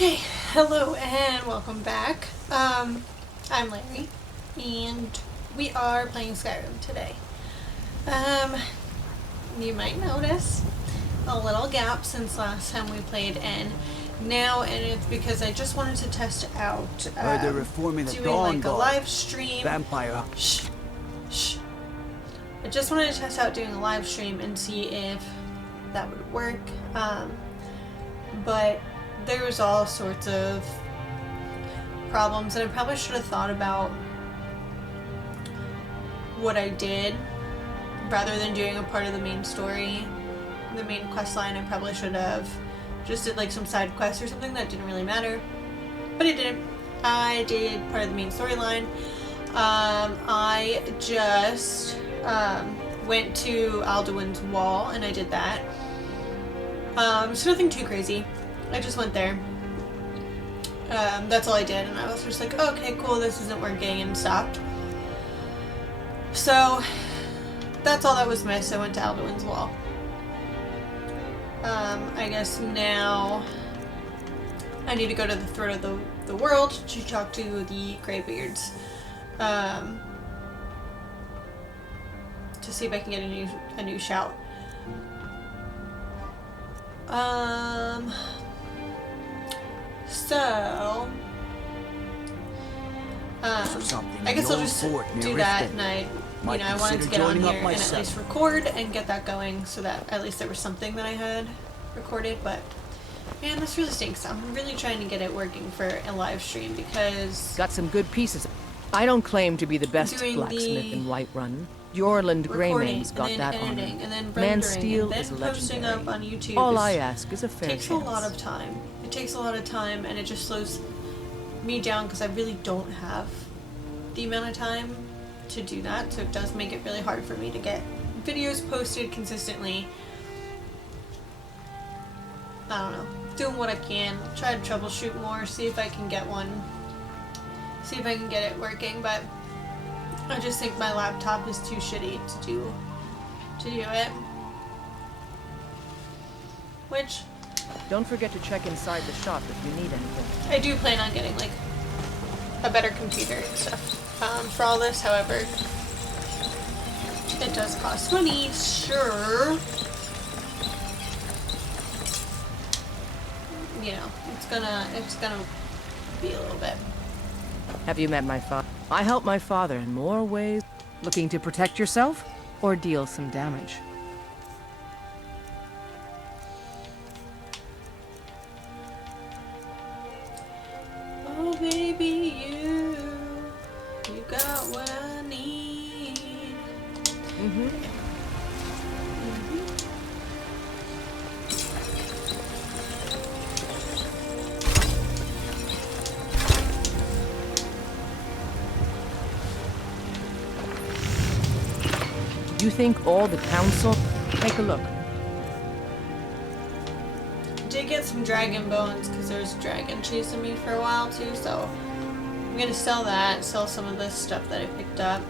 Okay, hello and welcome back. I'm Larry, and we are playing Skyrim today. You might notice a little gap since last time we played in now, and it's because I just wanted to test out they're reforming the doing Dawn like a Guard. live stream. Vampire. Shh. I just wanted to test out doing a live stream and see if that would work. But there was all sorts of problems, and I probably should have thought about what I did rather than doing a part of the main story, the main quest line. I probably should have just did like some side quests or something that didn't really matter, but I didn't. I did part of the main storyline. I just went to Alduin's Wall and I did that. So nothing too crazy. I just went there. That's all I did, and I was just like, oh, okay, cool, this isn't working, and stopped. So that's all that was missed. I went to Alduin's Wall. I guess now I need to go to the Throat of the World to talk to the Greybeards. To see if I can get a new shout. So, I guess I'll just do that, and I wanted to get on here and at least record and get that going, so that at least there was something that I had recorded. But man, this really stinks. I'm really trying to get it working for a live stream because got some good pieces. I don't claim to be the best blacksmith in Whiterun. Jorland Greymane's got that on him. And then Man rendering, Steel and is then posting legendary. up on YouTube. All I ask is a fair takes chance. a lot of time. It takes a lot of time, and it just slows me down because I really don't have the amount of time to do that. So it does make it really hard for me to get videos posted consistently. I don't know. Doing what I can. Try to troubleshoot more. See if I can get one. See if I can get it working, but I just think my laptop is too shitty to do it. Which, Don't forget to check inside the shop if you need anything. I do plan on getting like a better computer and stuff for all this. However, it does cost money, sure. You know, it's gonna be a little bit. Have you met my father? I help my father in more ways. Looking to protect yourself or deal some damage? Oh baby, you got what I need. You think all the council? Take a look. Did get some dragon bones because there's a dragon chasing me for a while too, so I'm gonna sell that, sell some of this stuff that I picked up.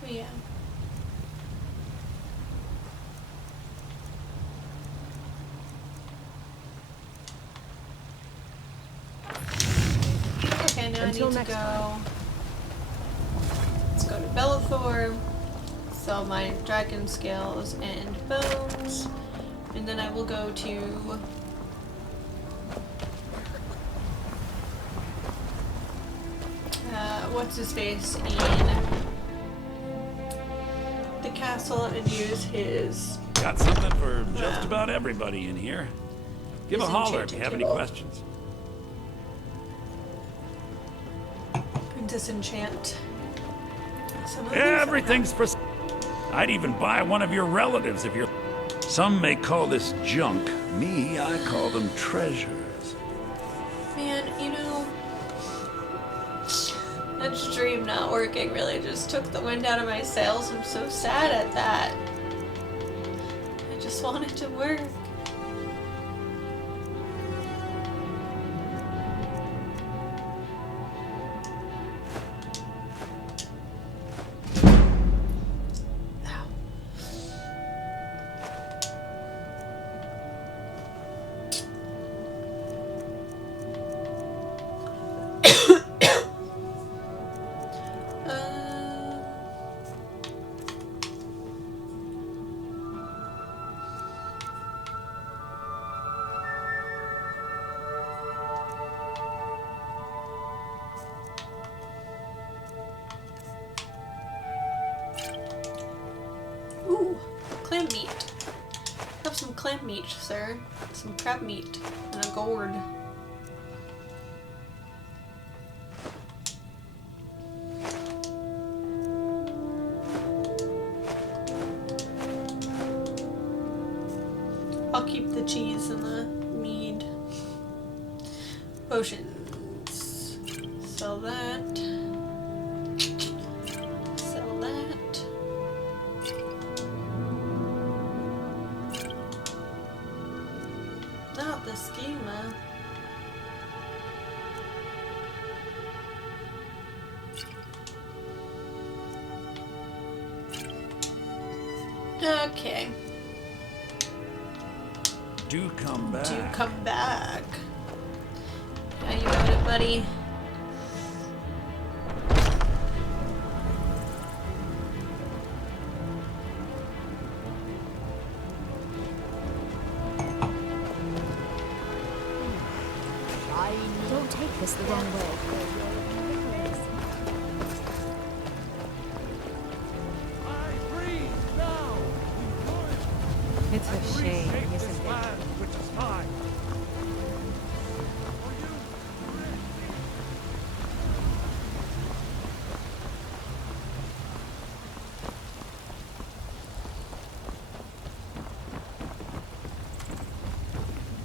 But yeah. Okay, now Until I need next to go. time. Let's go to Bellathor, sell my dragon scales and bones, and then I will go to what's his face in the castle and use his. Got something for just about everybody in here. Give a holler if you have any questions. Disenchant. Everything's for. I'd even buy one of your relatives if you're. Some may call this junk. Me, I call them treasures. Man, you know, that stream not working really just took the wind out of my sails. I'm so sad at that. I just want it to work. clam meat. Have some clam meat, sir. Some crab meat and a gourd. I'll keep the cheese and the mead. Potions. Sell that. Sell that. Not the schema. Okay. Do come back. Do come back. How you got it, buddy? Don't take this the wrong way. It's a shame, isn't it?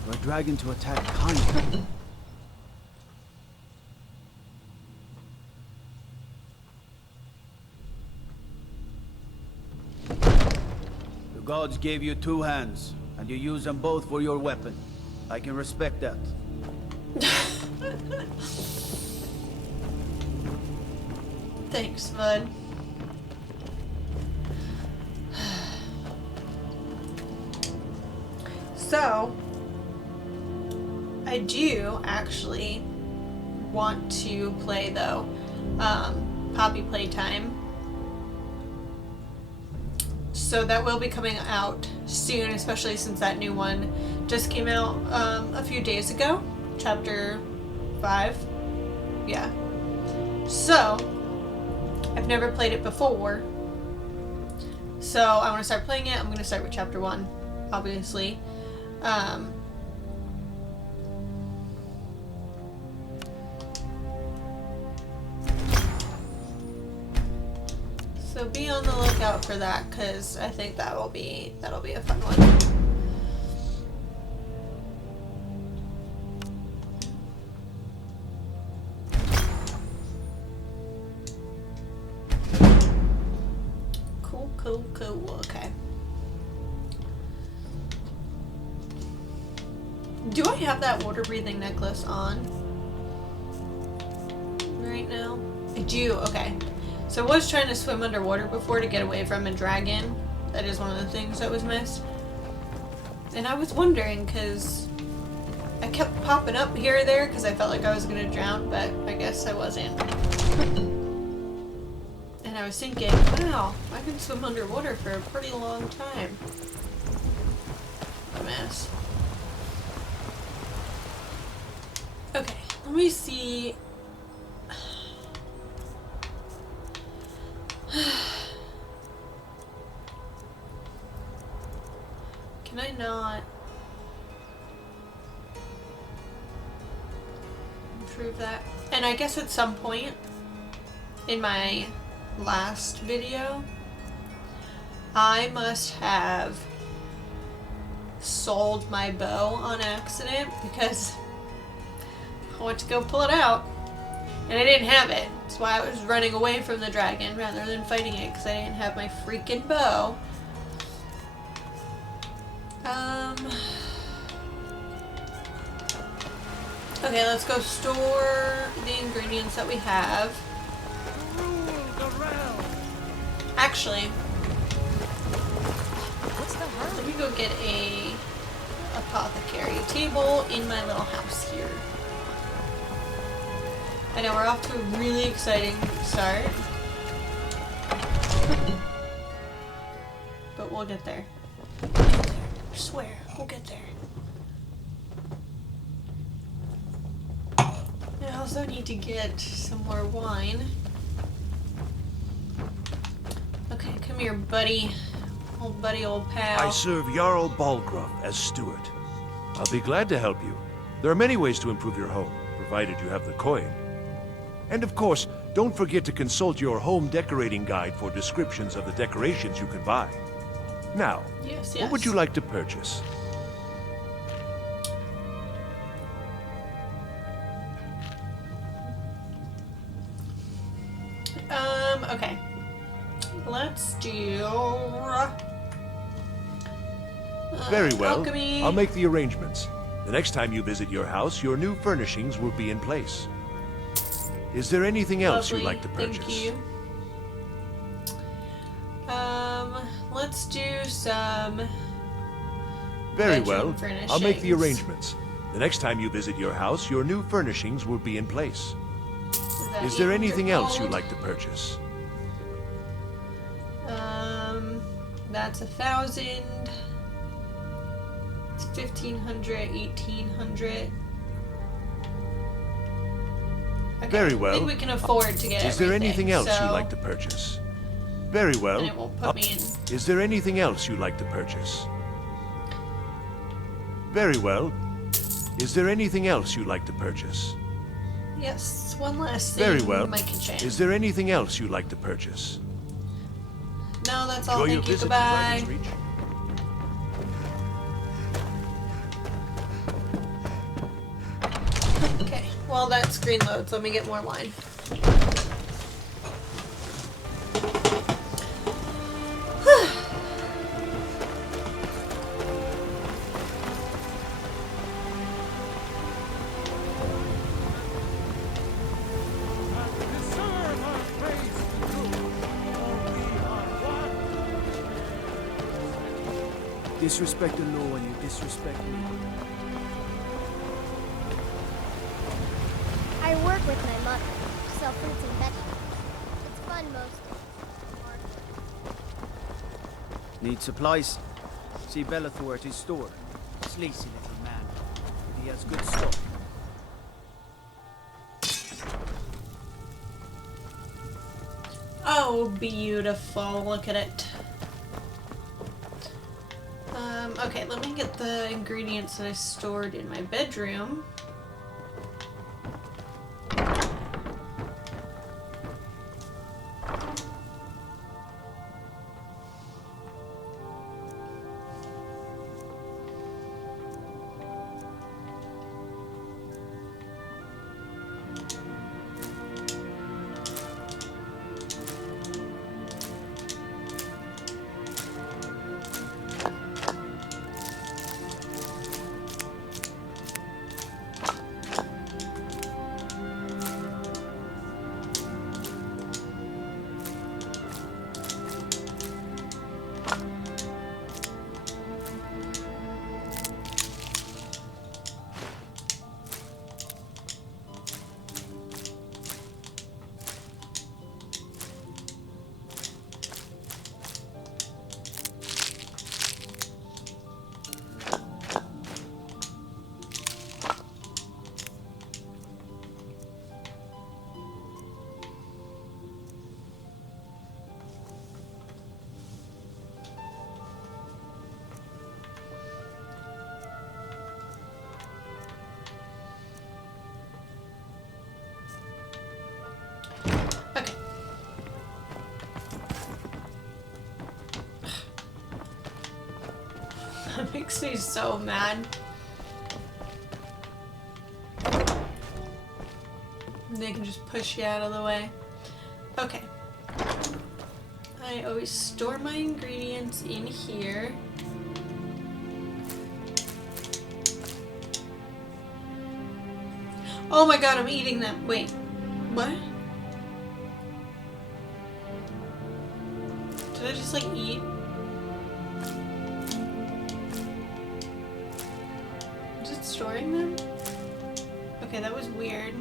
For a dragon to attack kind. The gods gave you 2 hands, and you use them both for your weapon. I can respect that. Thanks, bud. So, I do actually want to play though, Poppy Playtime. So that will be coming out soon, especially since that new one just came out a few days ago. Chapter 5. Yeah. So, I've never played it before. So I want to start playing it. I'm going to start with chapter 1, obviously. So be on the lookout for that, because I think that'll be a fun one. Cool. Okay. Do I have that water breathing necklace on right now? I do. Okay. So I was trying to swim underwater before to get away from a dragon. That is one of the things that was missed. And I was wondering, because I kept popping up here or there because I felt like I was going to drown, but I guess I wasn't. And I was thinking, wow, I can swim underwater for a pretty long time. A mess. Okay, let me see. Can I not improve that? And I guess at some point in my last video, I must have sold my bow on accident because I went to go pull it out and I didn't have it. That's why I was running away from the dragon rather than fighting it, because I didn't have my freaking bow. Okay, let's go store the ingredients that we have. Actually, let me go get a apothecary table in my little house here. I know we're off to a really exciting start, but we'll get there. I swear, we'll get there. I also need to get some more wine. Okay, come here, buddy. Old buddy, old pal. I serve Jarl Balgruff as steward. I'll be glad to help you. There are many ways to improve your home, provided you have the coin. And of course, don't forget to consult your home decorating guide for descriptions of the decorations you can buy. Now, Yes, what would you like to purchase? Okay. Let's do... Very well. Alchemy. I'll make the arrangements. The next time you visit your house, your new furnishings will be in place. Is there anything else you'd like to purchase? Thank you. Let's do some... Very bedroom well. I'll make the furnishings. arrangements. The next time you visit your house, your new furnishings will be in place. that Is there 800 anything else gold? you'd like to purchase? That's 1,000. It's 1,500, 1,800. Okay, Very I well. think we can afford to get Is there everything, anything else so... you'd like to purchase? Very well. And it won't put me in... Is there anything else you'd like to purchase? Very well. Is there anything else you'd like to purchase? Yes, one last thing Very well. in my kitchen. Is there anything else you'd like to purchase? No, that's all. Enjoy your Thank you. visit to Goodbye. Dragon's Reach. Okay, well that screen loads. Let me get more wine. Disrespect the law and you disrespect me. I work with my mother. Sell fruits and vegetables. It's fun mostly. Hard work. Need supplies? See Bellathor at his store. Sleazy little man. But he has good stuff. Oh, beautiful. Look at it. Okay, let me get the ingredients that I stored in my bedroom. Okay. That makes me so mad. They can just push you out of the way. Okay. I always store my ingredients in here. Oh my god, I'm eating them. Wait. What? Did I just like eat? Is it storing them? Okay, that was weird.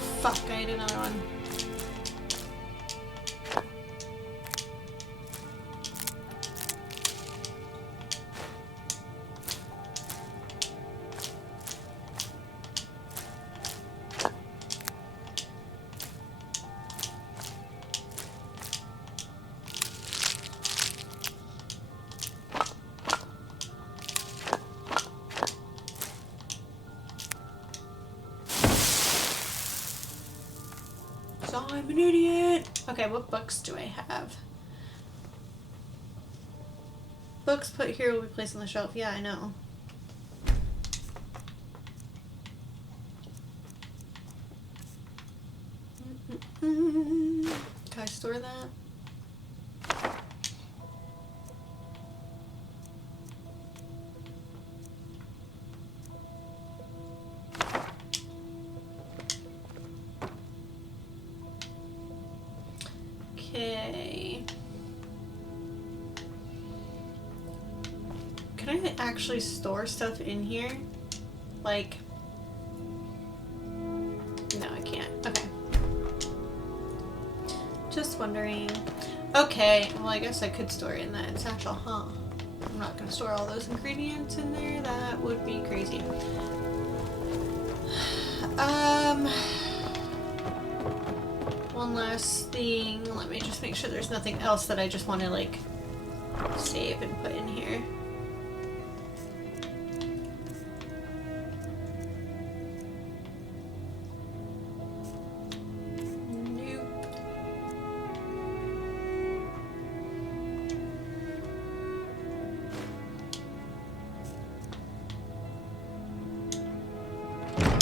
fuck, I had another one. So I'm an idiot. Okay, what books do I have? Books put here will be placed on the shelf. Yeah, I know. Can I store that? Okay. Can I actually store stuff in here? Like, no, I can't. Okay. Just wondering. Okay, well, I guess I could store it in that satchel, huh? I'm not gonna store all those ingredients in there. That would be crazy. One last thing. Let me just make sure there's nothing else that I just want to, like, save and put in here. Nope.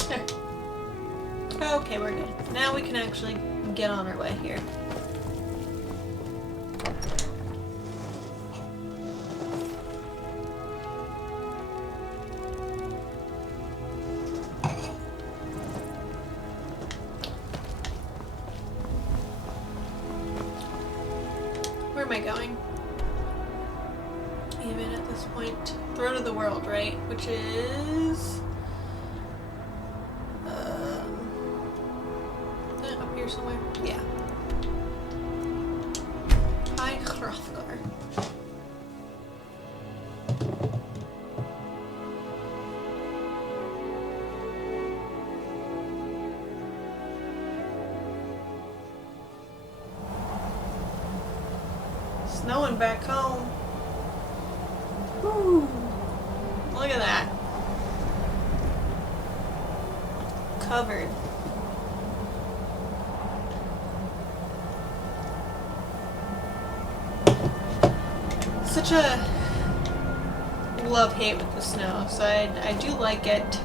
There. Okay, we're good. Now we can actually get on our way here. Where am I going? Even at this point, Throne of the World, right? Which is up here somewhere. Yeah. Hi, Hrothgar. Snowing back home. Woo. Look at that. Covered. Such a love-hate with the snow, so I do like it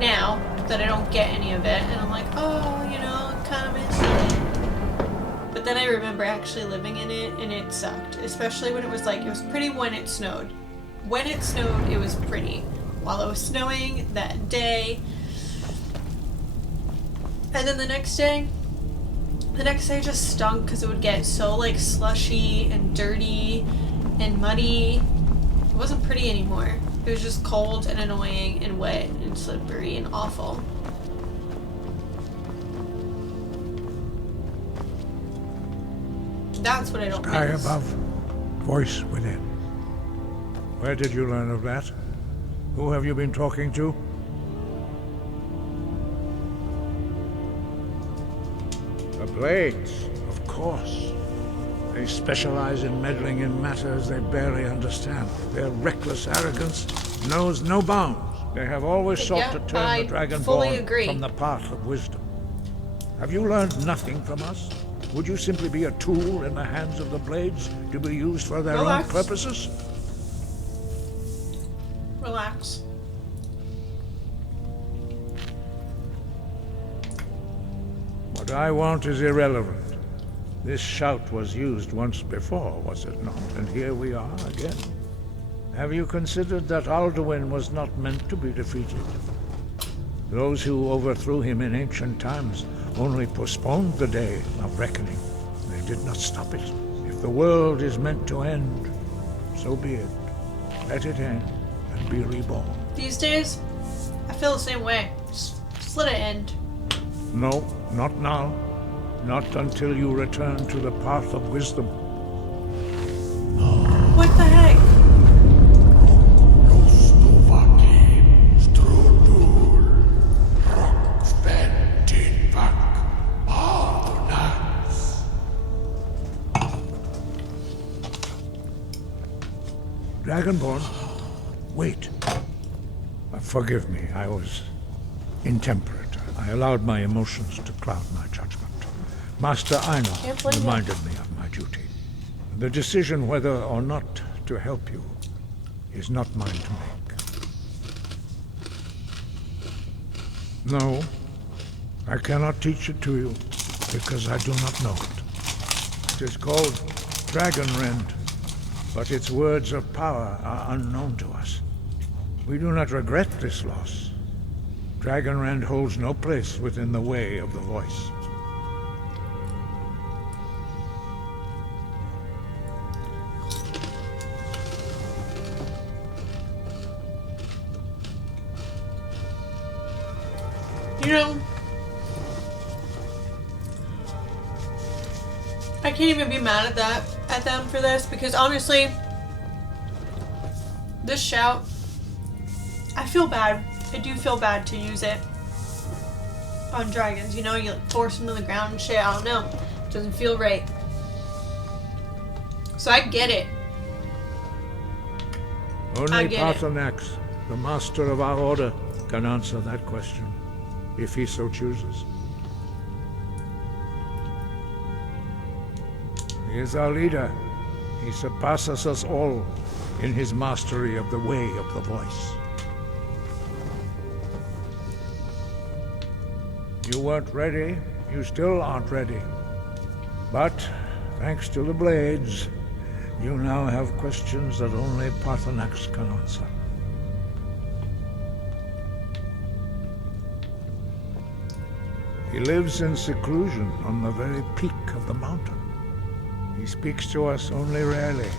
now that I don't get any of it, and I'm like, oh, you know, kind of miss it. But then I remember actually living in it, and it sucked, especially when it was like, it was pretty when it snowed. When it snowed, it was pretty. While it was snowing that day, and then the next day just stunk because it would get so like slushy and dirty and muddy. It wasn't pretty anymore. It was just cold and annoying and wet and slippery and awful. That's what I don't Sky miss. above, voice within. Where did you learn of that? Who have you been talking to? The Blades, of course. They specialize in meddling in matters they barely understand. Their reckless arrogance knows no bounds. They have always sought Yeah, to turn I the Dragonborn fully agree. from the path of wisdom. Have you learned nothing from us? Would you simply be a tool in the hands of the Blades to be used for their Relax. own purposes? Relax. What I want is irrelevant. This shout was used once before, was it not? And here we are again. Have you considered that Alduin was not meant to be defeated? Those who overthrew him in ancient times only postponed the day of reckoning. They did not stop it. If the world is meant to end, so be it. Let it end and be reborn. These days, I feel the same way. Just let it end. No, not now. Not until you return to the path of wisdom. What the heck? Dragonborn, wait. Forgive me, I was intemperate. I allowed my emotions to cloud my judgment. Master Einar reminded me of my duty. The decision whether or not to help you is not mine to make. No, I cannot teach it to you, because I do not know it. It is called Dragonrend, but its words of power are unknown to us. We do not regret this loss. Dragonrend holds no place within the way of the voice. You know, I can't even be mad at them for this, because honestly, this shout, I feel bad. I do feel bad to use it on dragons. You know, you like force them to the ground and shit. I don't know. It doesn't feel right. So I get it. Only Paarthurnax, the master of our order, can answer that question, if he so chooses. He is our leader. He surpasses us all in his mastery of the way of the voice. You weren't ready. You still aren't ready. But, thanks to the blades, you now have questions that only Paarthurnax can answer. He lives in seclusion on the very peak of the mountain. He speaks to us only rarely,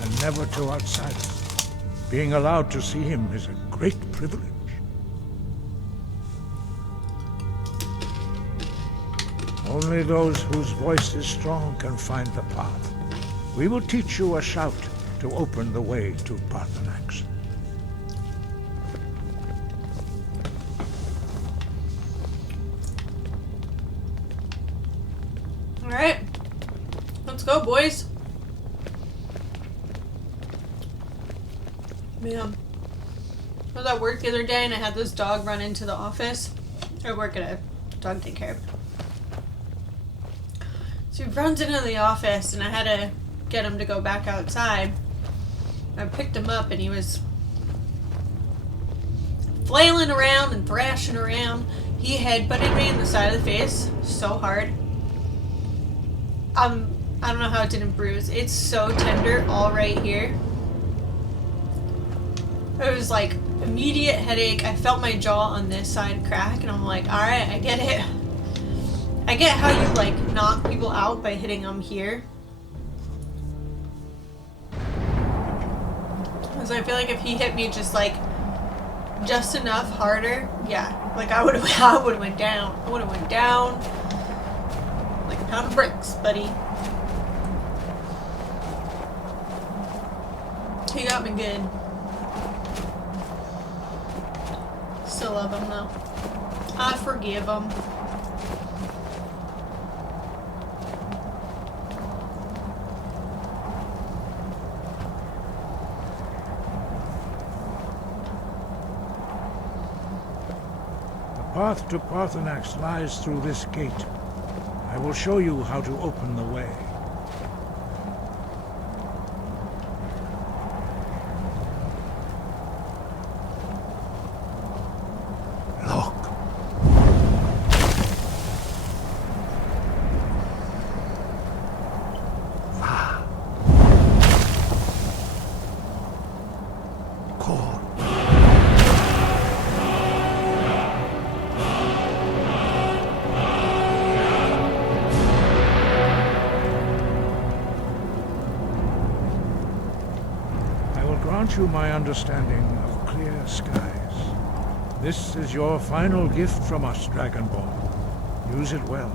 and never to outsiders. Being allowed to see him is a great privilege. Only those whose voice is strong can find the path. We will teach you a shout to open the way to Paarthurnax. Alright. Let's go, boys. Man. I was at work the other day and I had this dog run into the office. I work at a dog daycare. So he runs into the office and I had to get him to go back outside. I picked him up and he was flailing around and thrashing around. He headbutted me in the side of the face so hard. I don't know how it didn't bruise. It's so tender all right here. It was like immediate headache. I felt my jaw on this side crack and I'm like, alright, I get it. I get how you like knock people out by hitting them here. Because I feel like if he hit me just enough harder, yeah, like I would have went down. I would have went down like a pound of bricks, buddy. He got me good. Still love him though. I forgive him. The path to Paarthurnax lies through this gate. I will show you how to open the way. You my understanding of clear skies. This is your final gift from us, Dragonborn. Use it well.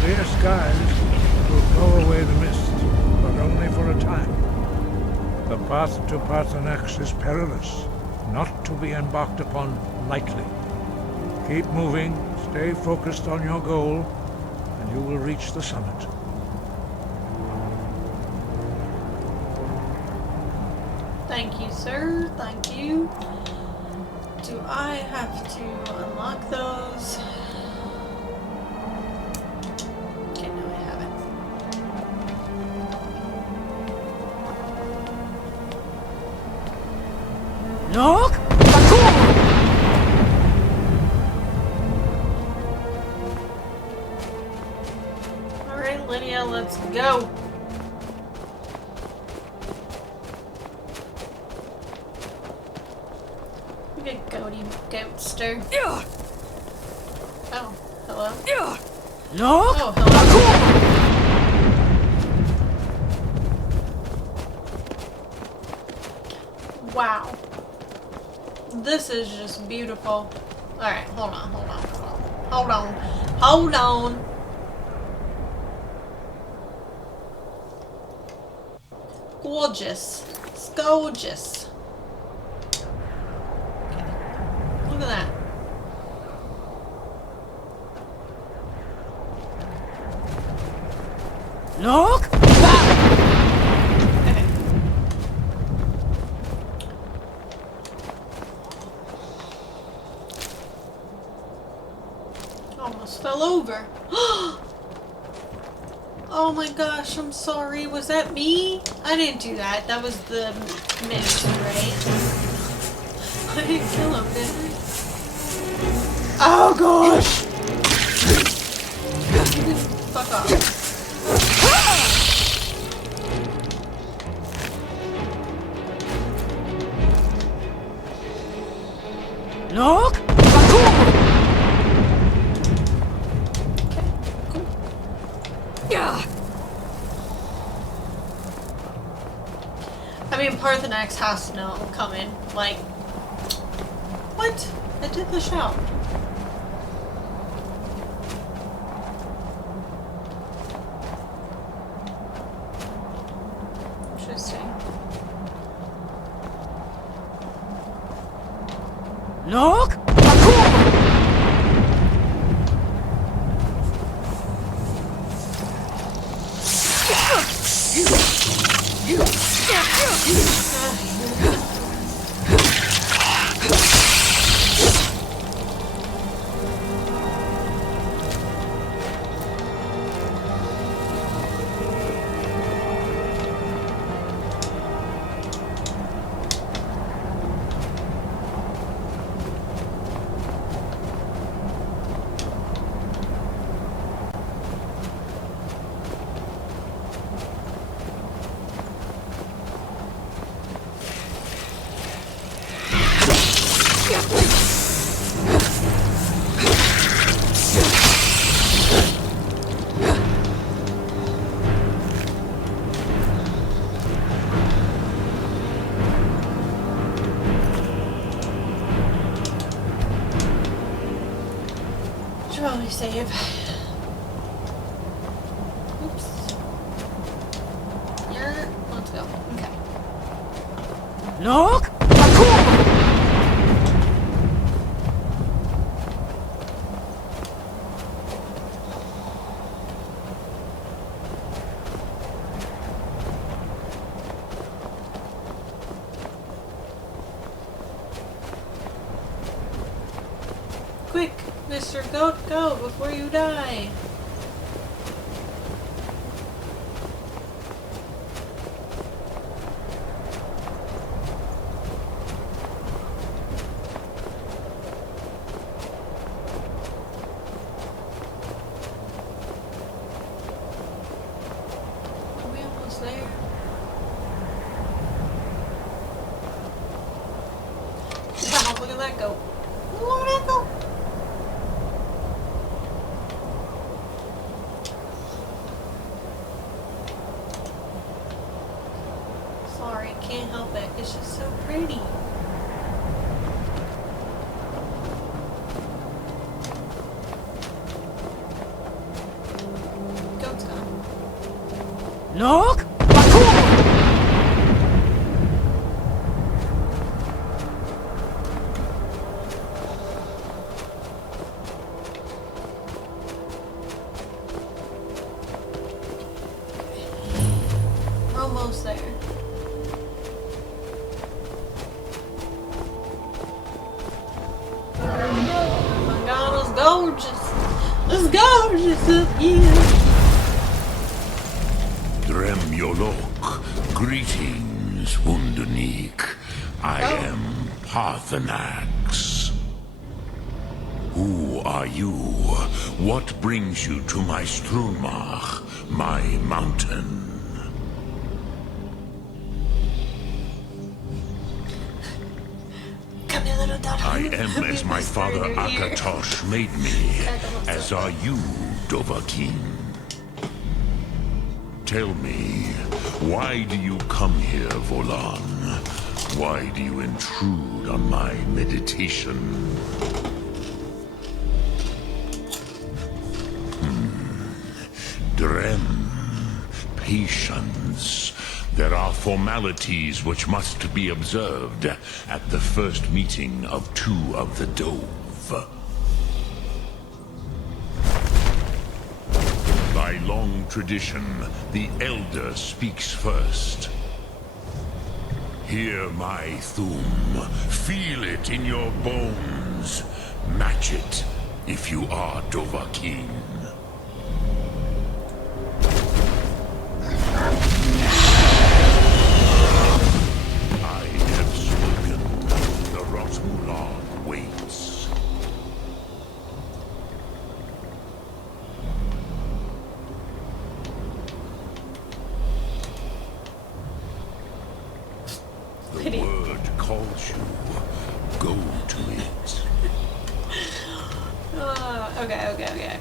Clear skies will blow away the mist, but only for a time. The path to Parthenax is perilous, not to be embarked upon lightly. Keep moving, stay focused on your goal, and you will reach the summit. Thank you, sir. Thank you. Do I have to unlock those? Okay, no, I haven't. Look! Alright, Lydia, let's go. You big goaty goatster. Oh, hello? Look! Oh, hello. Wow. This is just beautiful. Alright, hold on. Hold on. Gorgeous. It's gorgeous. Okay. Look at that. Look! Okay. Almost fell over. Oh my gosh, I'm sorry. Was that me? I didn't do that. That was the mist, right? I didn't kill him, did I? Oh gosh! Fuck off. Look! I mean, Parthenax has to know I'm coming. Like, what? I did the shout. Interesting. Look! Should probably save. Oops. Let's go. Okay. Look! Quick, Mr. Goat, go before you die. Are we almost there? Wow, look at that goat. Look at that goat. help it. It's just so pretty. Goat's gone. Look! Almost there. Oh my god, it's gorgeous. It's gorgeous up here. Drem Yolok, greetings, Wunderneek. I am Parthenax. Who are you? What brings you to my Strunmach, my mountain? Come here, little daughter. I am as my father Akatosh made me, as are you, Dovah King. Tell me, why do you come here, Volan? Why do you intrude on my meditation? Drem, patience. There are formalities which must be observed at the first meeting of two of the Dove. By long tradition, the Elder speaks first. Hear my Thum. Feel it in your bones. Match it if you are Dovah King. I have spoken. The Rosmulan waits. The word calls you. Go to it. Okay.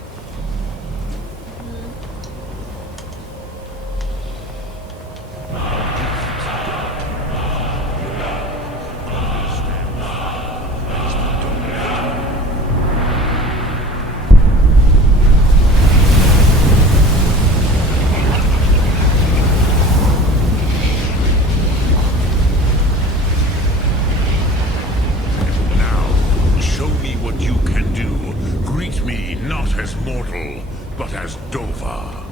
As mortal, but as Dovah.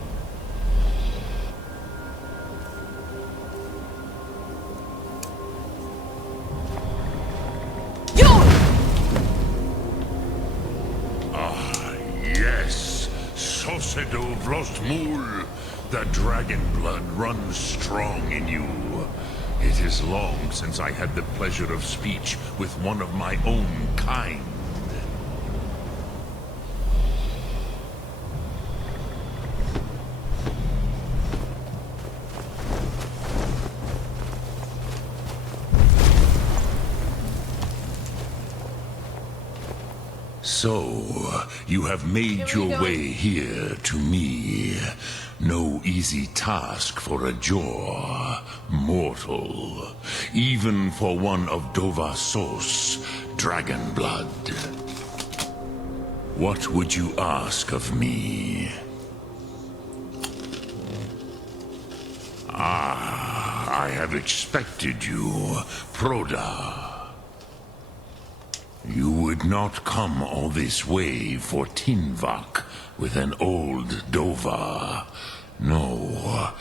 Ah, yes. Sosedo Vrostmul. The dragon blood runs strong in you. It is long since I had the pleasure of speech with one of my own kind. So, you have made your way here to me. No easy task for a Jor, mortal. Even for one of Dovah Sos, dragon blood. What would you ask of me? Ah, I have expected you, Proda. You would not come all this way for Tinvak with an old Dovah. No,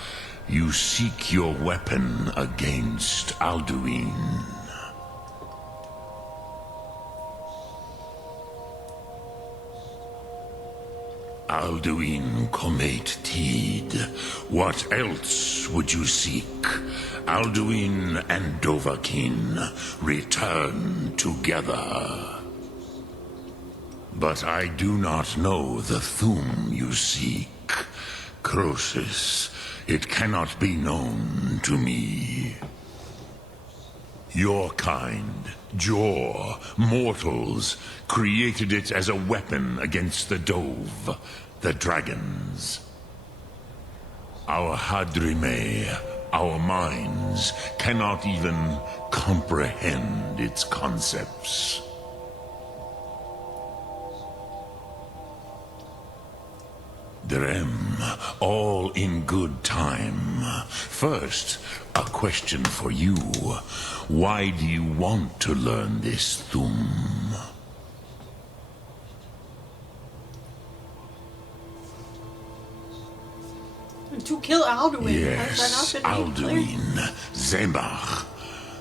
you seek your weapon against Alduin. Alduin Comate Tid. What else would you seek? Alduin and Dovahkin return together. But I do not know the Thum you seek. Croesus, it cannot be known to me. Your kind, Jor, mortals, created it as a weapon against the Dove, the dragons. Our Hadrime, Our minds cannot even comprehend its concepts. Drem, all in good time. First, a question for you. Why do you want to learn this Thum? To kill Alduin. Yes, Has that not been made clear? Alduin, Zemach,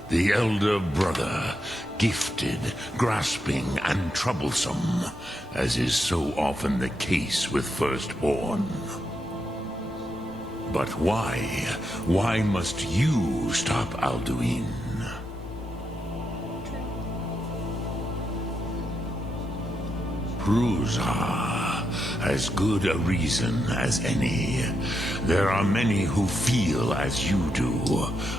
the elder brother, gifted, grasping, and troublesome, as is so often the case with firstborn. But why? Why must you stop Alduin? Prusa. As good a reason as any. There are many who feel as you do,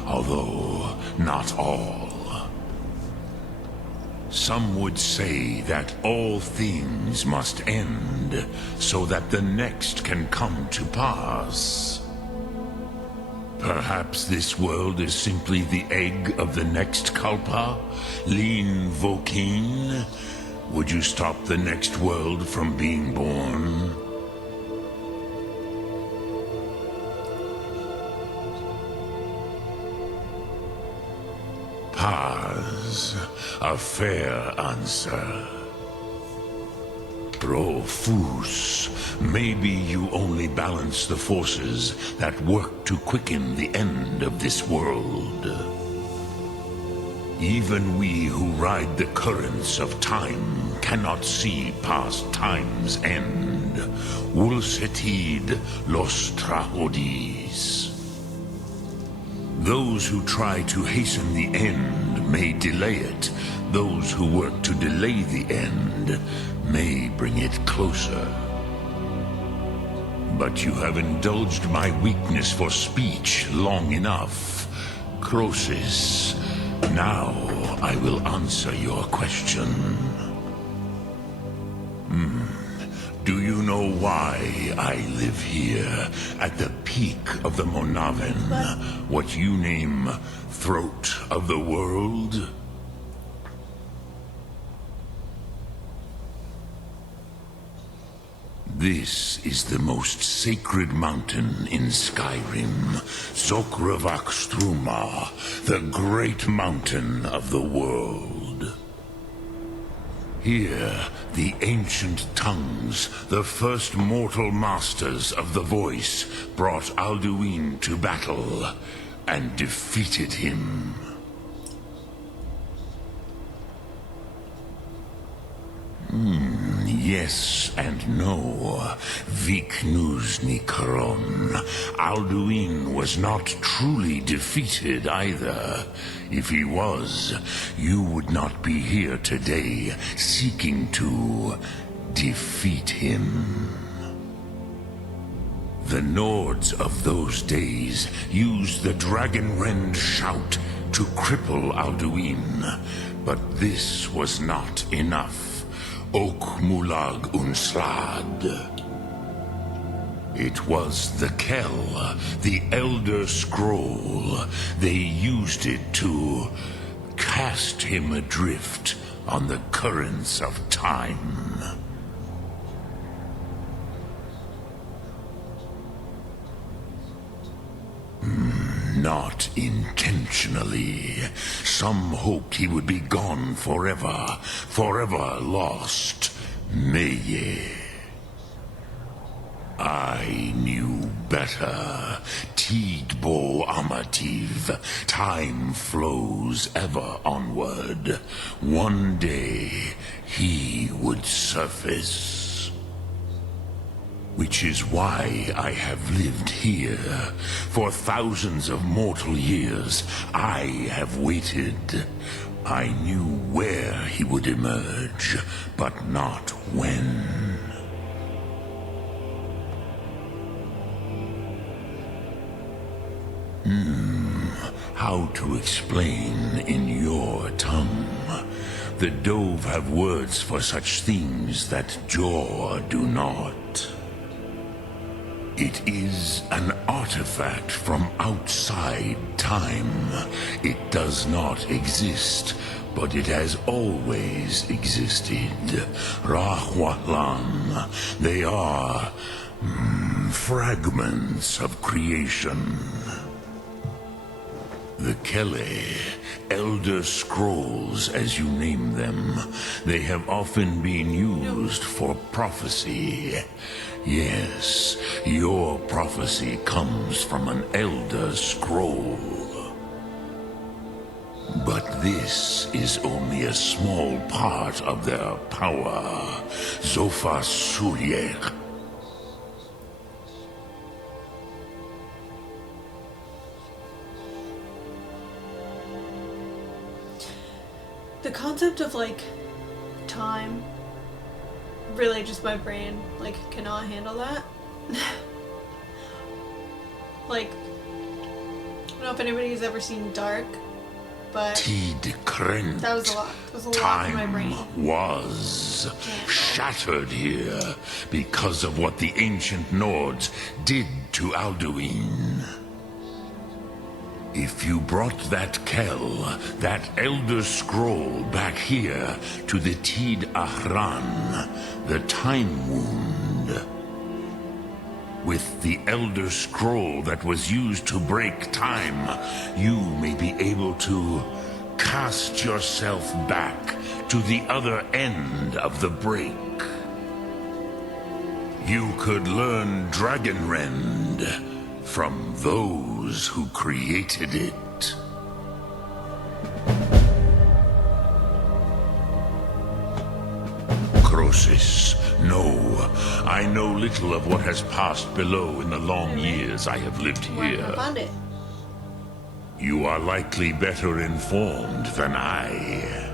although not all. Some would say that all things must end, so that the next can come to pass. Perhaps this world is simply the egg of the next Kalpa, Lin Vokin. Would you stop the next world from being born? Paz, a fair answer. Profus, maybe you only balance the forces that work to quicken the end of this world. Even we who ride the currents of time cannot see past time's end. Ulcetid los trahodis. Those who try to hasten the end may delay it. Those who work to delay the end may bring it closer. But you have indulged my weakness for speech long enough. Croesus. Now, I will answer your question. Do you know why I live here, at the peak of the Monaven, what you name Throat of the World? This is the most sacred mountain in Skyrim, Zokravak Struma, the great mountain of the world. Here, the ancient tongues, the first mortal masters of the voice, brought Alduin to battle and defeated him. Yes and no. Viknuzny Kron. Alduin was not truly defeated either. If he was, you would not be here today seeking to defeat him. The Nords of those days used the Dragonrend shout to cripple Alduin, but this was not enough. Ok Mulag Unslad. It was the Kell, the Elder Scroll. They used it to cast him adrift on the currents of time. Not intentionally. Some hoped he would be gone forever, forever lost. Meye. I knew better. Tidbo Amativ. Time flows ever onward. One day, he would surface. Which is why I have lived here. For thousands of mortal years, I have waited. I knew where he would emerge, but not when. How to explain in your tongue? The Dove have words for such things that Jor do not. It is an artifact from outside time. It does not exist, but it has always existed. Rahwatlan. They are fragments of creation. The Kele, Elder Scrolls as you name them, they have often been used for prophecy. Yes, your prophecy comes from an Elder Scroll. But this is only a small part of their power. Zofa Suryek. The concept of, like, time, really just my brain, like, cannot handle that. Like, I don't know if anybody's ever seen Dark, but that was a lot. That was a lot for my brain. Time was shattered here because of what the ancient Nords did to Alduin. If you brought that Kel, that Elder Scroll, back here to the Tid Ahran, the Time Wound, with the Elder Scroll that was used to break time, you may be able to cast yourself back to the other end of the break. You could learn Dragonrend from those who created it. Croesus, no. I know little of what has passed below in the long years I have lived here. I found it. You are likely better informed than I.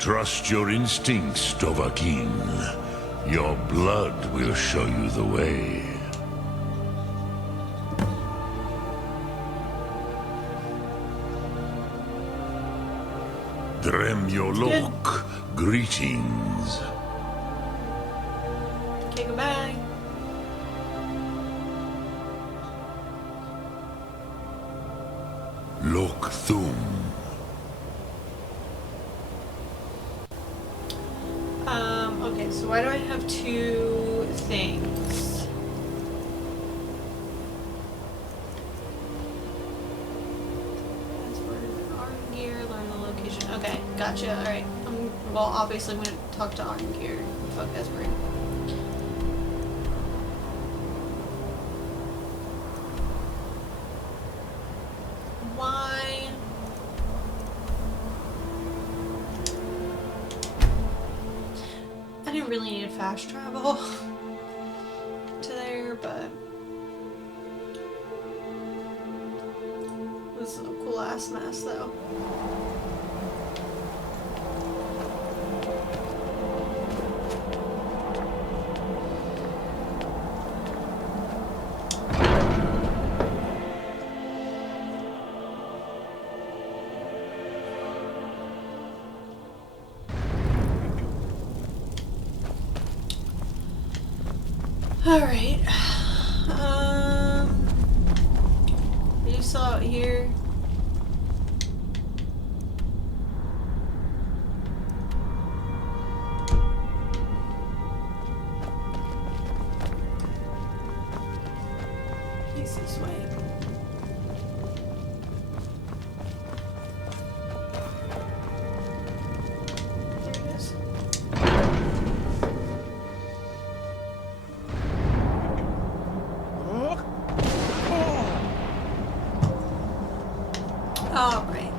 Trust your instincts, Dovah King. Your blood will show you the way. Dremyolok, greetings. Okay, goodbye. Lok Thum. Okay, so why do I have two things? Password, Arngir, learn the location. Okay, gotcha, alright. Well, obviously I'm gonna talk to Arngir. Fuck Esper. Why? I didn't really need fast travel to there, but this is a cool ass mess though. Alright. You saw it here. He's this way. There it is. All right.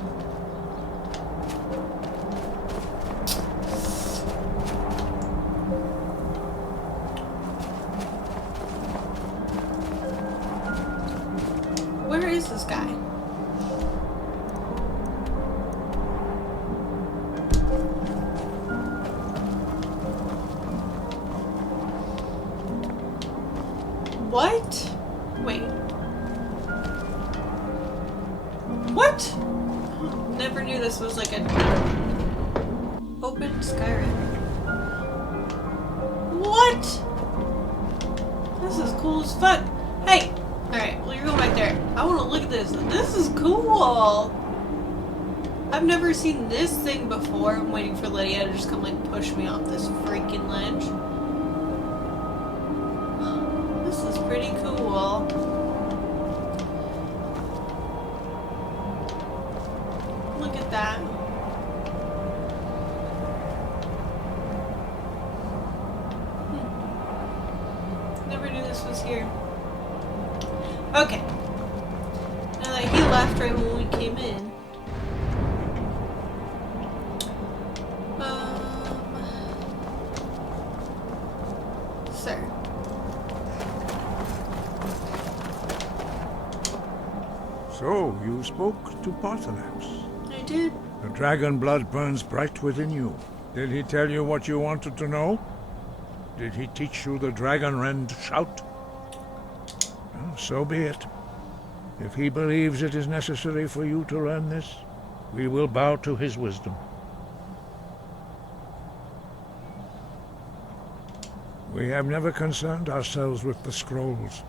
Where is this guy? What? Wait. What? Never knew this was like an open Skyrim. cool as fuck. Hey! Alright, well, you're going back there. I want to look at this. This is cool! I've never seen this thing before. I'm waiting for Lydia to just come, like, push me off this freaking ledge. This is pretty cool. Look at that. Never knew this was here. Okay. Now that he left right when we came in. Sir. So, you spoke to Parthenax. I did. The dragon blood burns bright within you. Did he tell you what you wanted to know? Did he teach you the dragon rend shout? Well, so be it. If he believes it is necessary for you to learn this, we will bow to his wisdom. We have never concerned ourselves with the scrolls.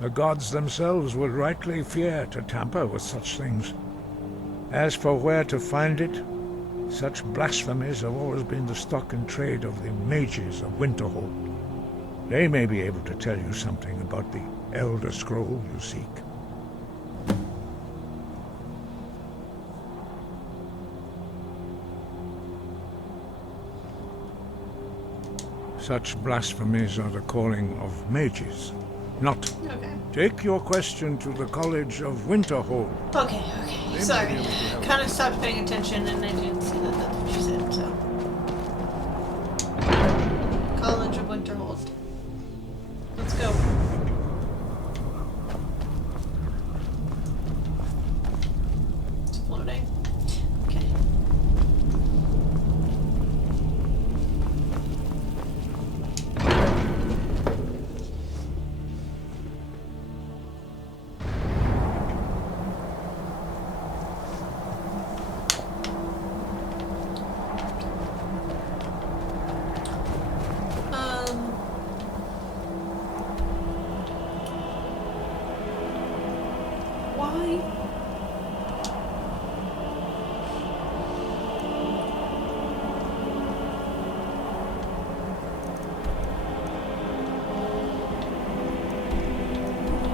The gods themselves would rightly fear to tamper with such things. As for where to find it, such blasphemies have always been the stock and trade of the mages of Winterhold. They may be able to tell you something about the Elder Scroll you seek. Such blasphemies are the calling of mages, not. Okay. Take your question to the College of Winterhold. Okay. Sorry. Kind of stopped paying attention and I didn't see that that's what she said, so. College of Winterhold. Let's go. It's floating. Okay. Why?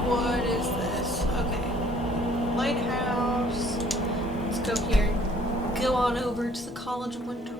What is this? Okay. Lighthouse. Let's go here. Go on over to the College of Winterhold.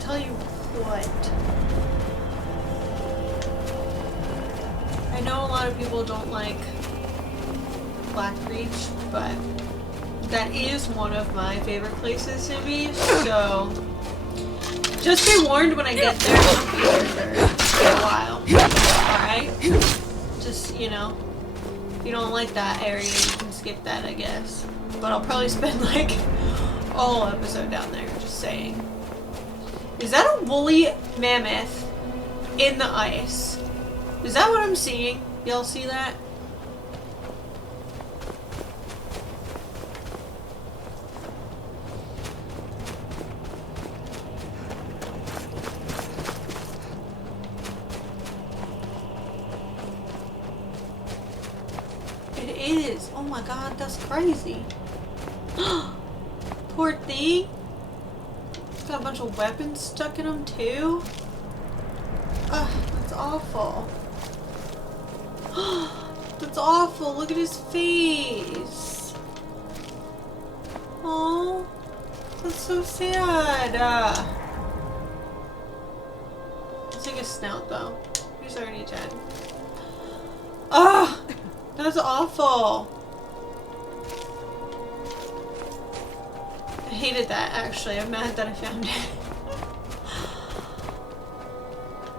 Tell you what. I know a lot of people don't like Blackreach, but that is one of my favorite places to be, so just be warned when I get there, I'll be there for a while. Alright? Just, you know, if you don't like that area, you can skip that, I guess. But I'll probably spend like a whole episode down there, just saying. Is that a woolly mammoth in the ice? Is that what I'm seeing? Y'all see that? It is. Oh my god, that's crazy. Poor thing. Got a bunch of weapons stuck in them too. Ugh, that's awful. That's awful. Look at his face. Oh, that's so sad. Let's take his snout though. He's already dead. Ah, that's awful. I hated that, actually. I'm mad that I found it.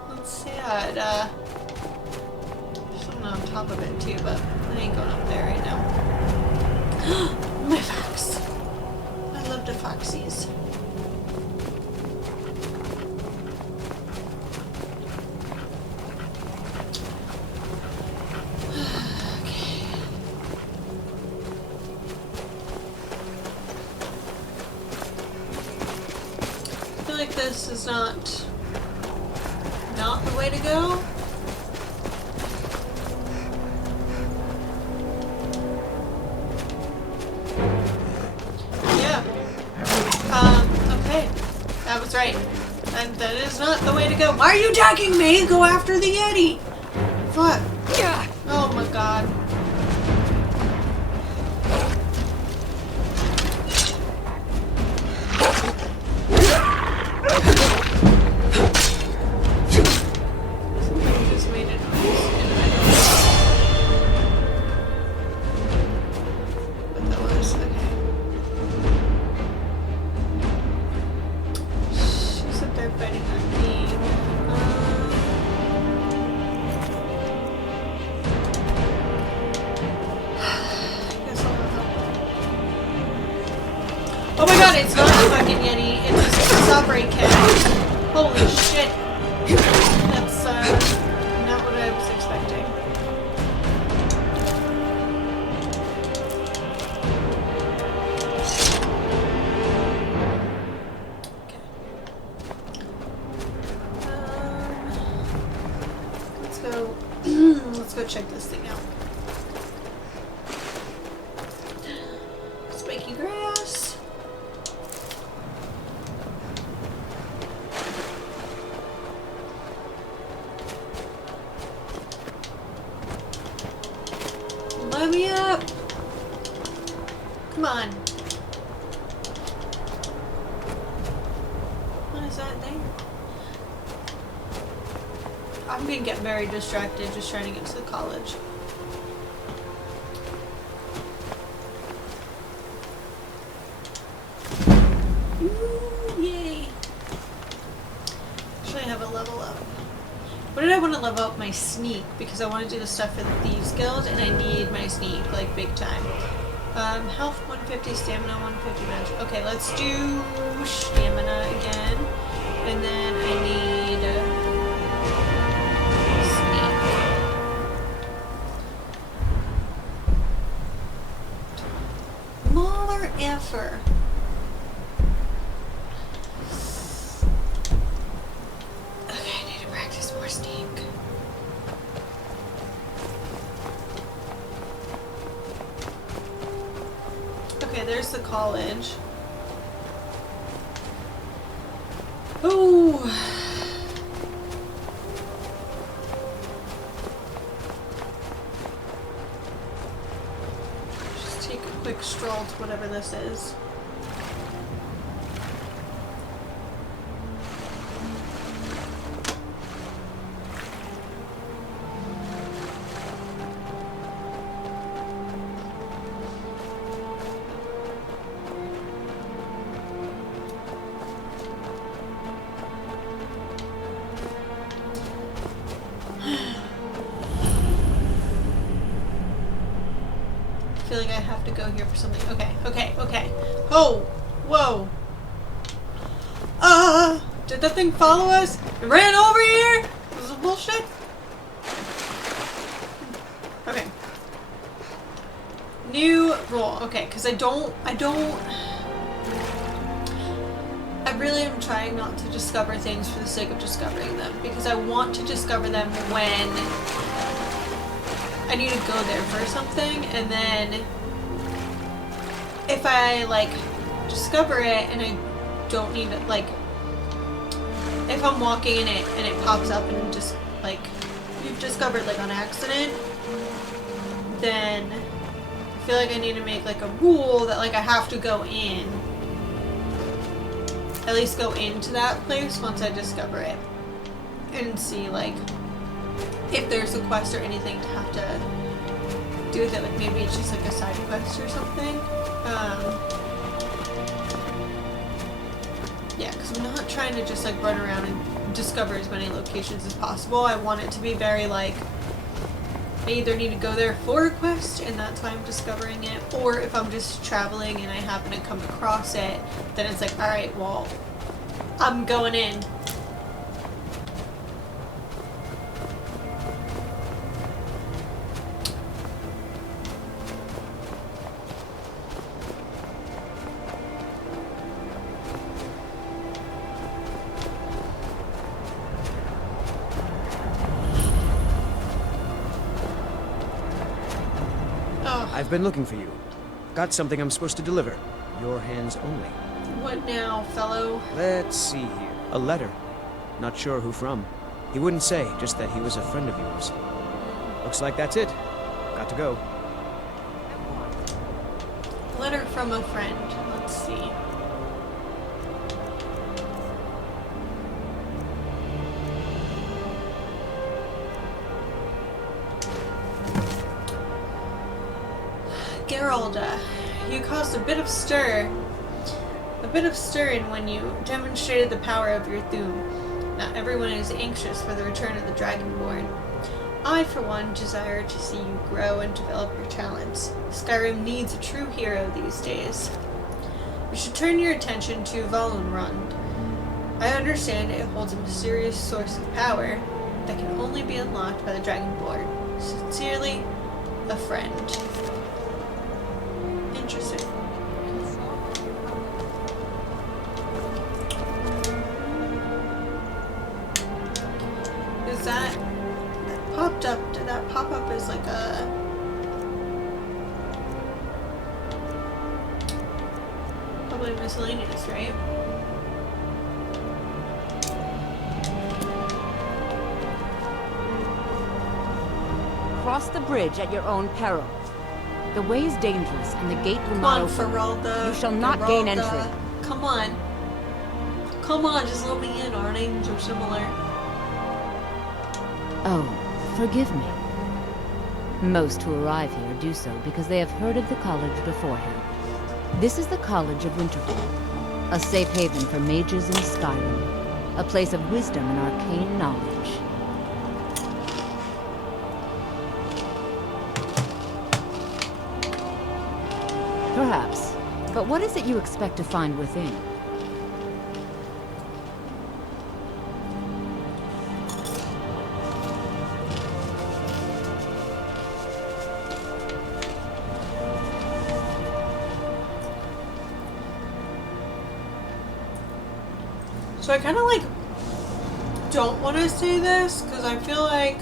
That's sad. had something on top of it too, but I ain't going up there right now. My fox. I love the foxies. This is not the way to go. Yeah. Okay. That was right. And that is not the way to go. Why are you attacking me? Go after the Yeti. Fuck. Yeah. Oh my god. Oh my god, it's not a fucking Yeti, it's a Sabre cat. Holy shit. That's, not what I was expecting. Okay. Let's go check this thing out. Spiky grass. Let me up! Come on. What is that thing? I'm gonna get very distracted just trying to get to the college. Ooh, yay! Actually, I have a level up. What did I want to level up? My sneak, because I want to do the stuff for the Thieves Guild, and I need my sneak, like, big time. Health 150, stamina 150, magic. Okay, let's do stamina again. And then I need sneak. More effer. Okay, there's the college. Ooh. Just take a quick stroll to whatever this is. I feel like I have to go here for something. Okay. Oh! Whoa! Did that thing follow us? It ran over here? This is bullshit? Okay. New role. Okay, because I really am trying not to discover things for the sake of discovering them, because I want to discover them when I need to go there for something, and then if I, like, discover it and I don't need it, like, if I'm walking in it and it pops up and just, like, you've discovered, like, on accident, then I feel like I need to make, like, a rule that, like, I have to go in, at least go into that place once I discover it, and see, like, if there's a quest or anything to have to do with it, like maybe it's just like a side quest or something. Yeah, because I'm not trying to just like run around and discover as many locations as possible. I want it to be very like, I either need to go there for a quest and that's why I'm discovering it, or if I'm just traveling and I happen to come across it, then it's like, alright, well, I'm going in. I've been looking for you. Got something I'm supposed to deliver. Your hands only. What now, fellow? Let's see here. A letter. Not sure who from. He wouldn't say, just that he was a friend of yours. Looks like that's it. Got to go. Letter from a friend. Let's see. Geralda, you caused a bit of stirring when you demonstrated the power of your Thum. Not everyone is anxious for the return of the Dragonborn. I, for one, desire to see you grow and develop your talents. Skyrim needs a true hero these days. You should turn your attention to Valunrund. I understand it holds a mysterious source of power that can only be unlocked by the Dragonborn. Sincerely, a friend. Interesting. Is that popped up? Did that pop up as like a probably miscellaneous, right? Cross the bridge at your own peril. The way is dangerous, and the gate will not open. Feralda, You shall not gain entry. Come on. Come on, just let me in. Our names are similar. Oh, forgive me. Most who arrive here do so because they have heard of the college beforehand. This is the College of Winterfell, a safe haven for mages in Skyrim, a place of wisdom and arcane knowledge. Perhaps. But what is it you expect to find within? So I kind of like don't want to say this because I feel like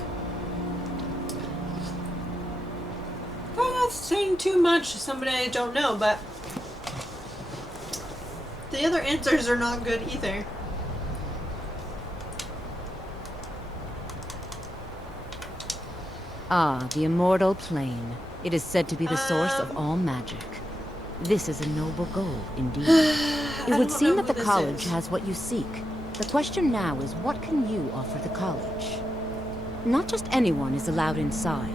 I'm not saying too much to somebody I don't know, but the other answers are not good either. Ah, the immortal plane. It is said to be the source of all magic. This is a noble goal, indeed. It would seem that the college has what you seek. The question now is, what can you offer the college? Not just anyone is allowed inside.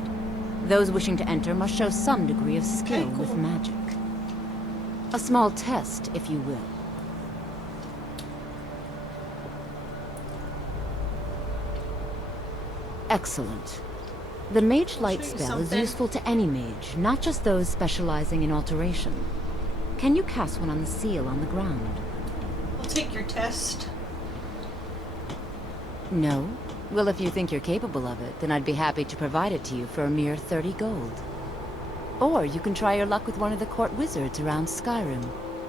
Those wishing to enter must show some degree of skill with magic. A small test, if you will. Excellent. The Mage Light spell is useful to any mage, not just those specializing in alteration. Can you cast one on the seal on the ground? I'll take your test. No? Well, if you think you're capable of it, then I'd be happy to provide it to you for a mere 30 gold. Or you can try your luck with one of the court wizards around Skyrim.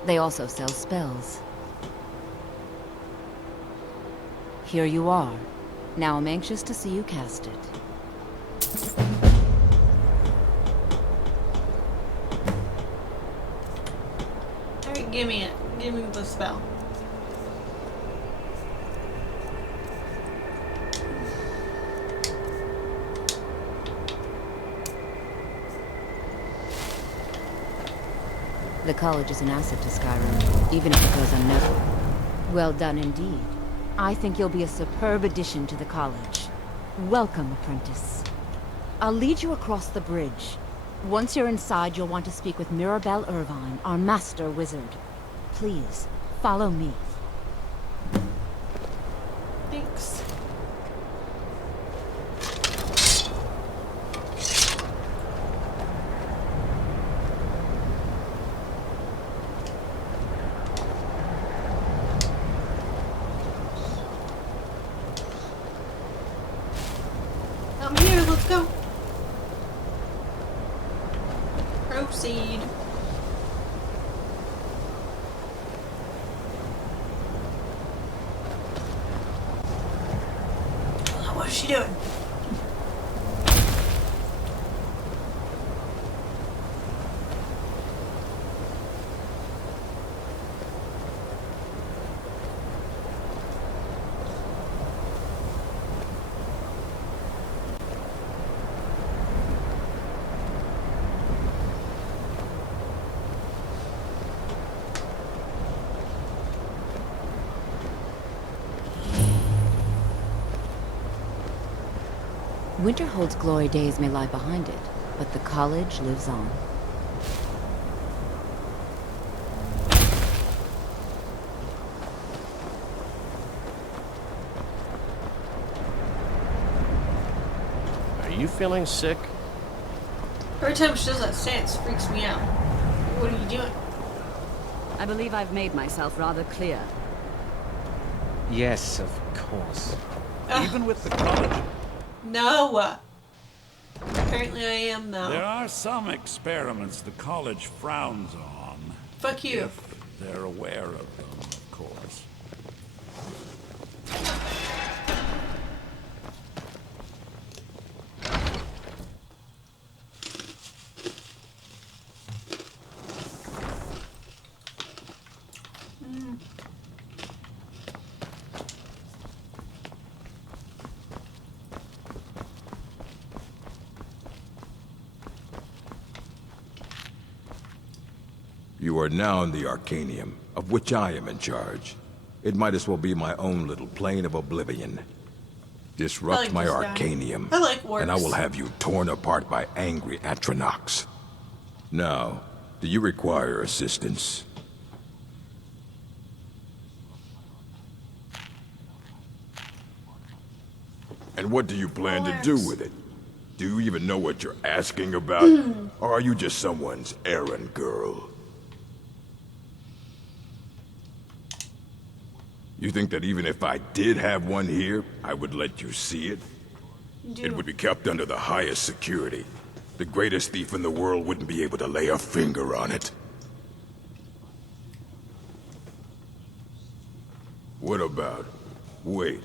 They also sell spells. Here you are. Now I'm anxious to see you cast it. Alright, give me it. Give me the spell. The college is an asset to Skyrim, even if it goes unnoticed. Well done indeed. I think you'll be a superb addition to the college. Welcome, apprentice. I'll lead you across the bridge. Once you're inside, you'll want to speak with Mirabelle Irvine, our master wizard. Please, follow me. Thank books. I'm here, let's go. Proceed. What is she doing? Winterhold's glory days may lie behind it, but the college lives on. Are you feeling sick? Every time she does that stance, freaks me out. What are you doing? I believe I've made myself rather clear. Yes, of course. Even with the college. No! Apparently I am, though. There are some experiments the college frowns on. Fuck you. If they're aware of them, of course. You are now in the Arcanium, of which I am in charge. It might as well be my own little plane of oblivion. Disrupt my Arcanium, I like works. and I will have you torn apart by angry Atronachs. Now, do you require assistance? And what do you plan to do with it? Do you even know what you're asking about? Or are you just someone's errand girl? You think that even if I did have one here, I would let you see it? It would be kept under the highest security. The greatest thief in the world wouldn't be able to lay a finger on it. What about... Wait.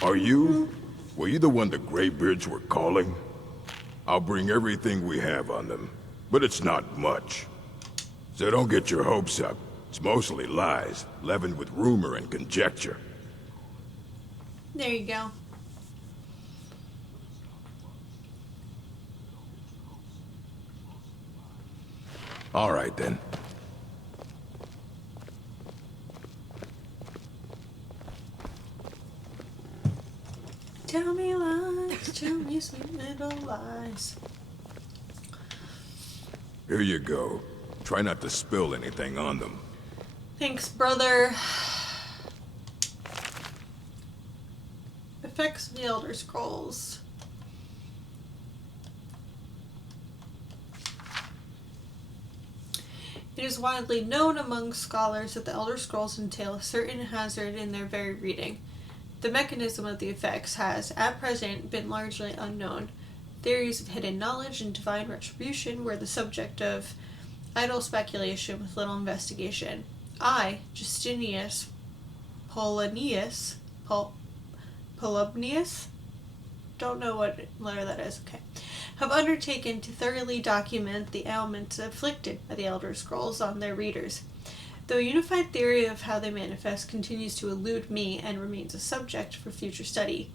Are you... Were you the one the Greybeards were calling? I'll bring everything we have on them, but it's not much. So don't get your hopes up. It's mostly lies, leavened with rumor and conjecture. There you go. All right, then. Tell me lies, tell me sweet little lies. Here you go. Try not to spill anything on them. Thanks, brother. Effects of the Elder Scrolls. It is widely known among scholars that the Elder Scrolls entail a certain hazard in their very reading. The mechanism of the effects has, at present, been largely unknown. Theories of hidden knowledge and divine retribution were the subject of idle speculation with little investigation. I, Justinius Polonius, Polonius? Don't know what letter that is, okay. Have undertaken to thoroughly document the ailments afflicted by the Elder Scrolls on their readers. Though a unified theory of how they manifest continues to elude me and remains a subject for future study,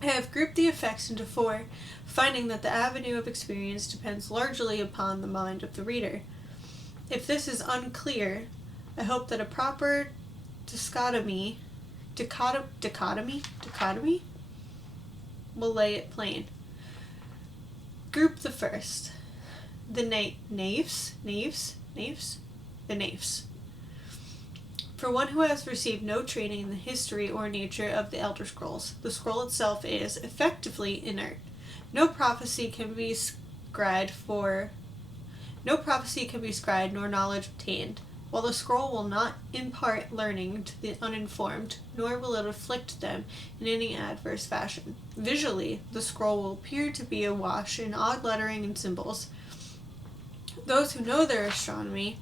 I have grouped the effects into 4, finding that the avenue of experience depends largely upon the mind of the reader. If this is unclear, I hope that a proper dichotomy will lay it plain. Group the first. The knaves. For one who has received no training in the history or nature of the Elder Scrolls, the scroll itself is effectively inert. No prophecy can be scried, nor knowledge obtained, while the scroll will not impart learning to the uninformed, nor will it afflict them in any adverse fashion. Visually, the scroll will appear to be awash in odd lettering and symbols. Those who know their astronomy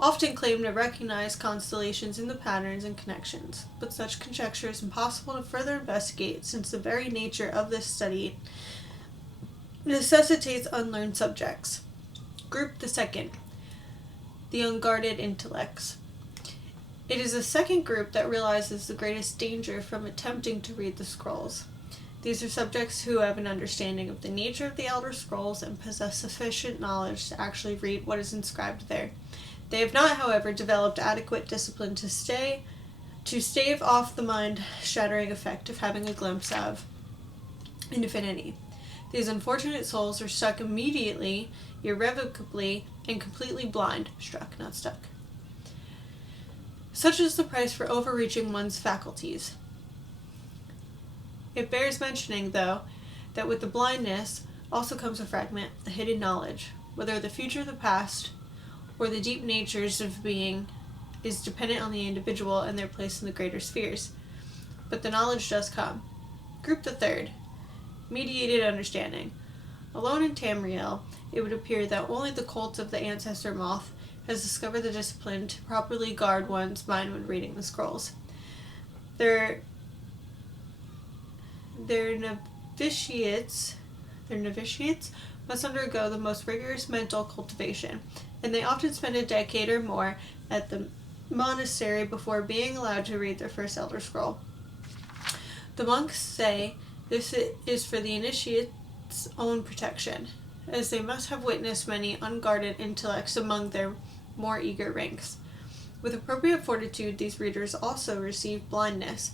often claim to recognize constellations in the patterns and connections, but such conjecture is impossible to further investigate since the very nature of this study necessitates unlearned subjects. Group the second, the unguarded intellects. It is the second group that realizes the greatest danger from attempting to read the scrolls. These are subjects who have an understanding of the nature of the Elder Scrolls and possess sufficient knowledge to actually read what is inscribed there. They have not, however, developed adequate discipline to stave off the mind-shattering effect of having a glimpse of infinity. These unfortunate souls are struck immediately, irrevocably, and completely blind. Struck, not stuck. Such is the price for overreaching one's faculties. It bears mentioning, though, that with the blindness also comes a fragment, the hidden knowledge, whether the future, the past, or the deep natures of being is dependent on the individual and their place in the greater spheres. But the knowledge does come. Group the third, mediated understanding. Alone in Tamriel, it would appear that only the cult of the ancestor moth has discovered the discipline to properly guard one's mind when reading the scrolls. Their novitiates must undergo the most rigorous mental cultivation, and they often spend a decade or more at the monastery before being allowed to read their first Elder Scroll. The monks say this is for the initiate's own protection, as they must have witnessed many unguarded intellects among their more eager ranks. With appropriate fortitude, these readers also receive blindness,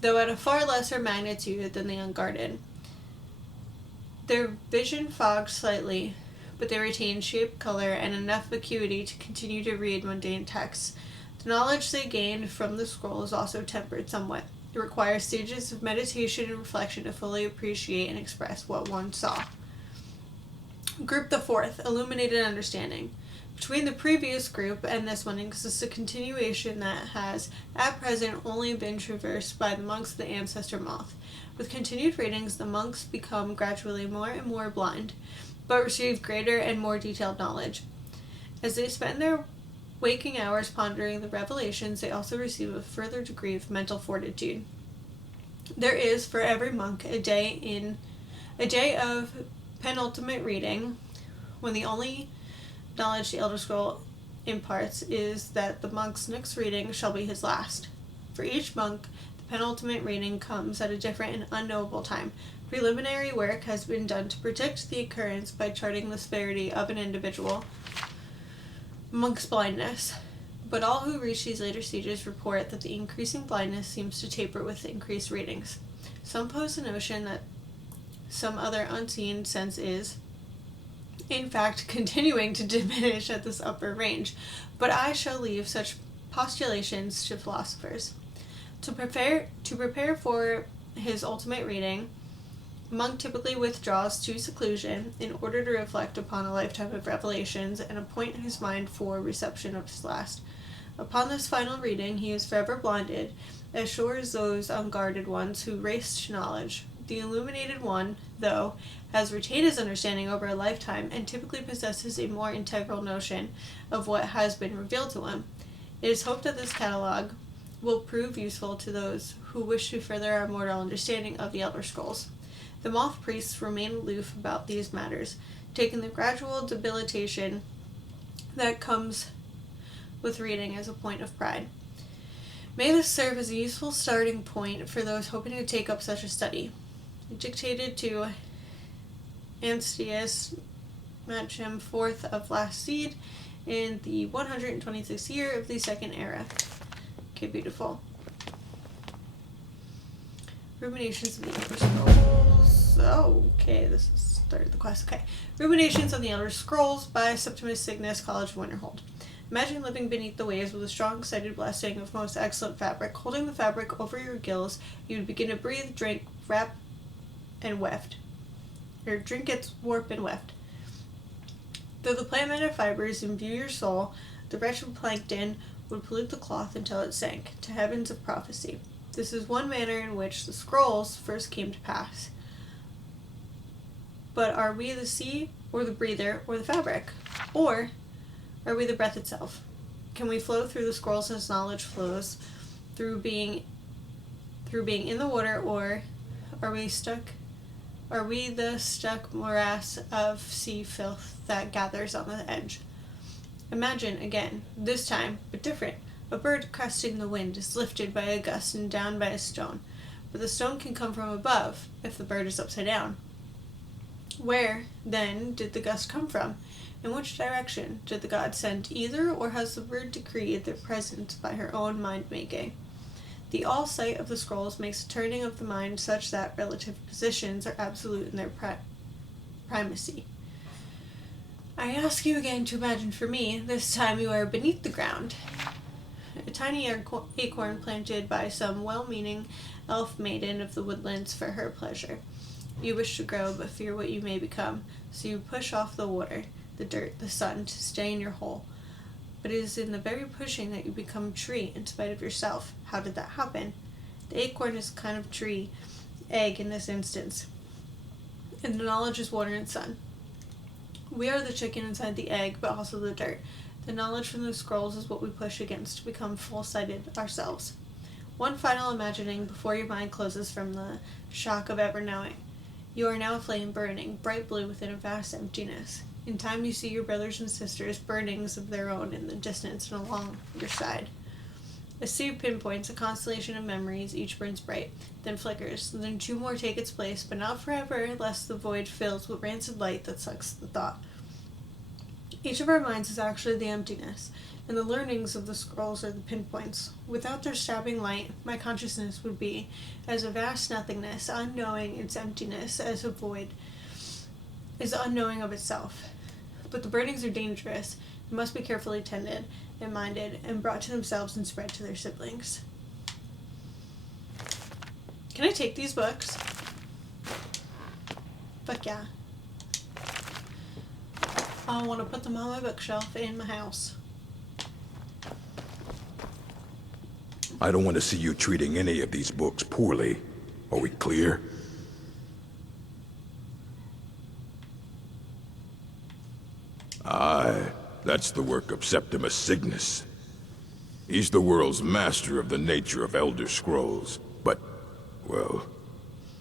though at a far lesser magnitude than the unguarded. Their vision fogs slightly, but they retain shape, color, and enough acuity to continue to read mundane texts. The knowledge they gain from the scroll is also tempered somewhat. It requires stages of meditation and reflection to fully appreciate and express what one saw. Group the fourth, illuminated understanding. Between the previous group and this one exists a continuation that has, at present, only been traversed by the monks of the ancestor moth. With continued readings, the monks become gradually more and more blind, but receive greater and more detailed knowledge. As they spend their waking hours pondering the revelations, they also receive a further degree of mental fortitude. There is, for every monk, a day of penultimate reading, when the only knowledge the Elder Scroll imparts is that the monk's next reading shall be his last. For each monk, the penultimate reading comes at a different and unknowable time. Preliminary work has been done to predict the occurrence by charting the severity of an individual monk's blindness, but all who reach these later stages report that the increasing blindness seems to taper with the increased readings. Some pose the notion that some other unseen sense is, in fact, continuing to diminish at this upper range, but I shall leave such postulations to philosophers. To prepare for his ultimate reading, a monk typically withdraws to seclusion in order to reflect upon a lifetime of revelations and appoint his mind for reception of his last. Upon this final reading, he is forever blinded, as sure as those unguarded ones who race to knowledge. The illuminated one, though, has retained his understanding over a lifetime and typically possesses a more integral notion of what has been revealed to him. It is hoped that this catalogue will prove useful to those who wish to further our mortal understanding of the Elder Scrolls. The moth priests remain aloof about these matters, taking the gradual debilitation that comes with reading as a point of pride. May this serve as a useful starting point for those hoping to take up such a study. Dictated to Anstius Matchem, 4th of last seed, in the 126th year of the Second Era. Okay, beautiful. Ruminations of the Elder Scrolls. Okay, this is started the quest. Okay. Ruminations on the Elder Scrolls by Septimus Cygnus, College of Winterhold. Imagine living beneath the waves with a strong-sided blessing of most excellent fabric. Holding the fabric over your gills, you would begin to breathe, drink, wrap, and weft. Your drink gets warp and weft. Though the plant matter fibers imbue your soul, the wretched plankton would pollute the cloth until it sank to heavens of prophecy. This is one manner in which the scrolls first came to pass. But are we the sea, or the breather, or the fabric? Or are we the breath itself? Can we flow through the scrolls as knowledge flows, through being in the water, or are we the stuck morass of sea filth that gathers on the edge? Imagine, again, this time, but different. A bird cresting the wind is lifted by a gust and down by a stone, but the stone can come from above, if the bird is upside down. Where, then, did the gust come from? In which direction? Did the god send either, or has the bird decreed their presence by her own mind-making? The all-sight of the scrolls makes a turning of the mind such that relative positions are absolute in their primacy. I ask you again to imagine for me, this time you are beneath the ground. A tiny acorn planted by some well-meaning elf maiden of the woodlands for her pleasure. You wish to grow, but fear what you may become, so you push off the water, the dirt, the sun, to stay in your hole. But it is in the very pushing that you become a tree, in spite of yourself. How did that happen? The acorn is a kind of tree, egg in this instance, and the knowledge is water and sun. We are the chicken inside the egg, but also the dirt. The knowledge from the scrolls is what we push against to become full-sighted ourselves. One final imagining before your mind closes from the shock of ever knowing. You are now a flame burning, bright blue within a vast emptiness. In time you see your brothers and sisters, burnings of their own in the distance and along your side. A sea of pinpoints, a constellation of memories, each burns bright, then flickers, then two more take its place, but not forever, lest the void fills with rancid light that sucks the thought. Each of our minds is actually the emptiness, and the learnings of the scrolls are the pinpoints. Without their stabbing light, my consciousness would be as a vast nothingness, unknowing its emptiness, as a void is unknowing of itself. But the burnings are dangerous, and must be carefully tended and minded, and brought to themselves and spread to their siblings. Can I take these books? Fuck yeah. I want to put them on my bookshelf in my house. I don't want to see you treating any of these books poorly. Are we clear? Aye, that's the work of Septimus Cygnus. He's the world's master of the nature of Elder Scrolls, but, well,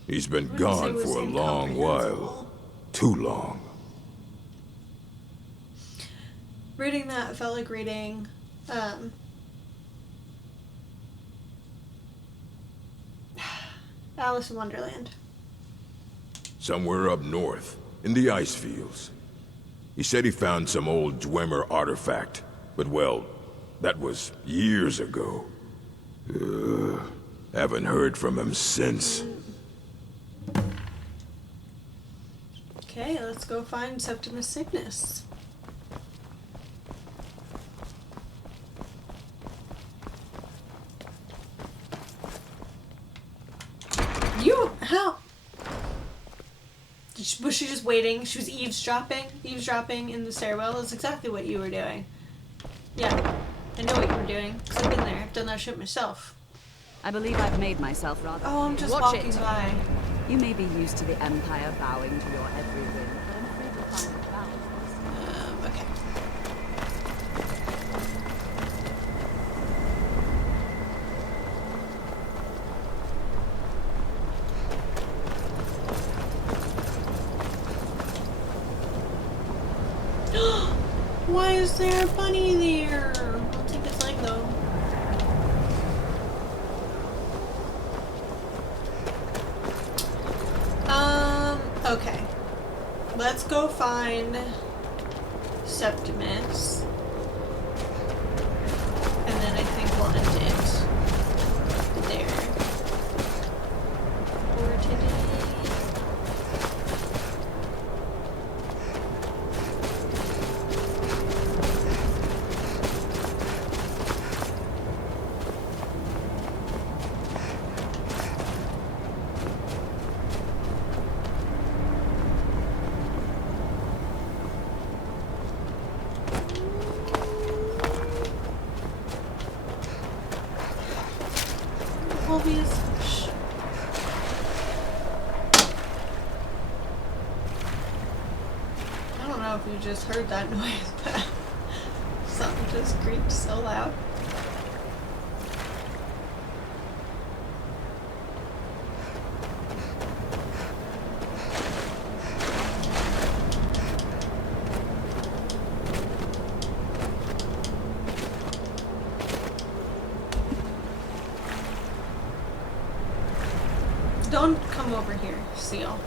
he's been gone for a long while. Too long. Reading that felt like reading, Alice in Wonderland. Somewhere up north, in the ice fields. He said he found some old Dwemer artifact, but well, that was years ago. Haven't heard from him since. Okay, let's go find Septimus Cygnus. How? Was she just waiting? She was eavesdropping? Eavesdropping in the stairwell is exactly what you were doing. Yeah, I know what you were doing, because I've been there. I've done that shit myself. I believe I've made myself rather... Oh, I'm just Watch walking it. by. You may be used to the Empire bowing to your every whim, but I'm afraid you'll find it balance. Okay. Why is there a bunny there? I'll take his leg though. Okay. Let's go find Septimus. And then I think we'll end it there. For today. know if you just heard that noise, but something just creaked so loud. Don't come over here, Seal.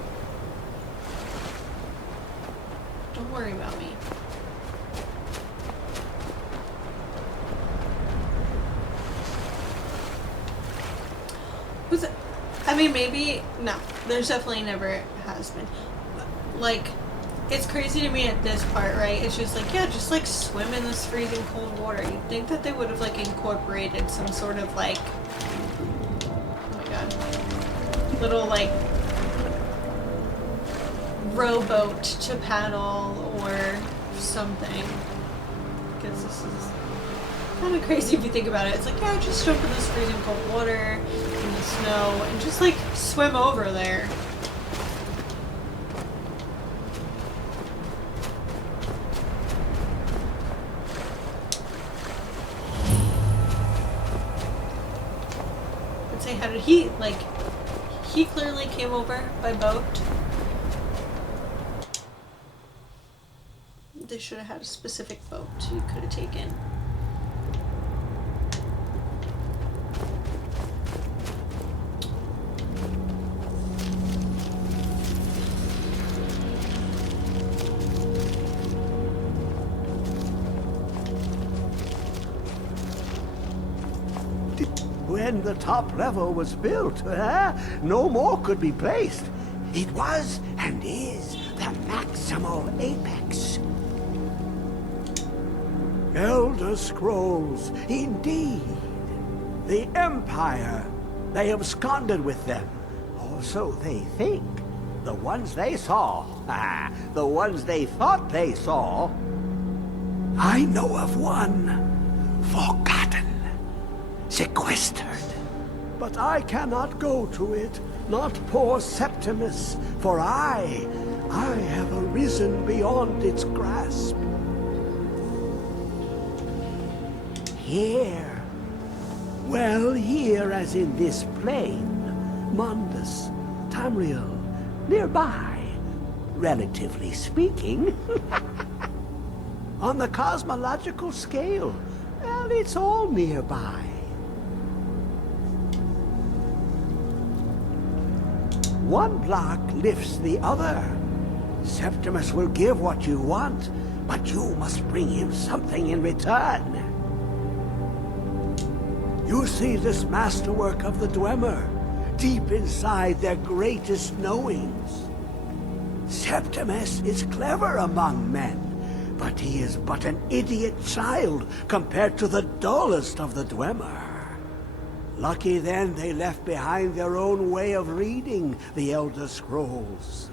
Don't worry about me. Was it? I mean, maybe. No, there's definitely never has been. Like, it's crazy to me at this part, right? It's just like, yeah, just like swim in this freezing cold water. You'd think that they would have like incorporated some sort of like, oh my god, little like rowboat to paddle or something, because this is kind of crazy if you think about it. It's like, yeah, just jump in this freezing cold water in the snow and just like swim over there. I'd say, how did he, like, he clearly came over by boat. They should have had a specific boat you could have taken. When the top level was built, no more could be placed. It was and is the maximal apex. Elder Scrolls, indeed. The Empire, they absconded with them. Or so they think. The ones they saw, the ones they thought they saw. I know of one, forgotten, sequestered. But I cannot go to it, not poor Septimus, for I have arisen beyond its grasp. Here. Well, here as in this plain. Mundus, Tamriel, nearby, relatively speaking. On the cosmological scale, well, it's all nearby. One block lifts the other. Septimus will give what you want, but you must bring him something in return. You see this masterwork of the Dwemer, deep inside their greatest knowings. Septimus is clever among men, but he is but an idiot child compared to the dullest of the Dwemer. Lucky then they left behind their own way of reading the Elder Scrolls.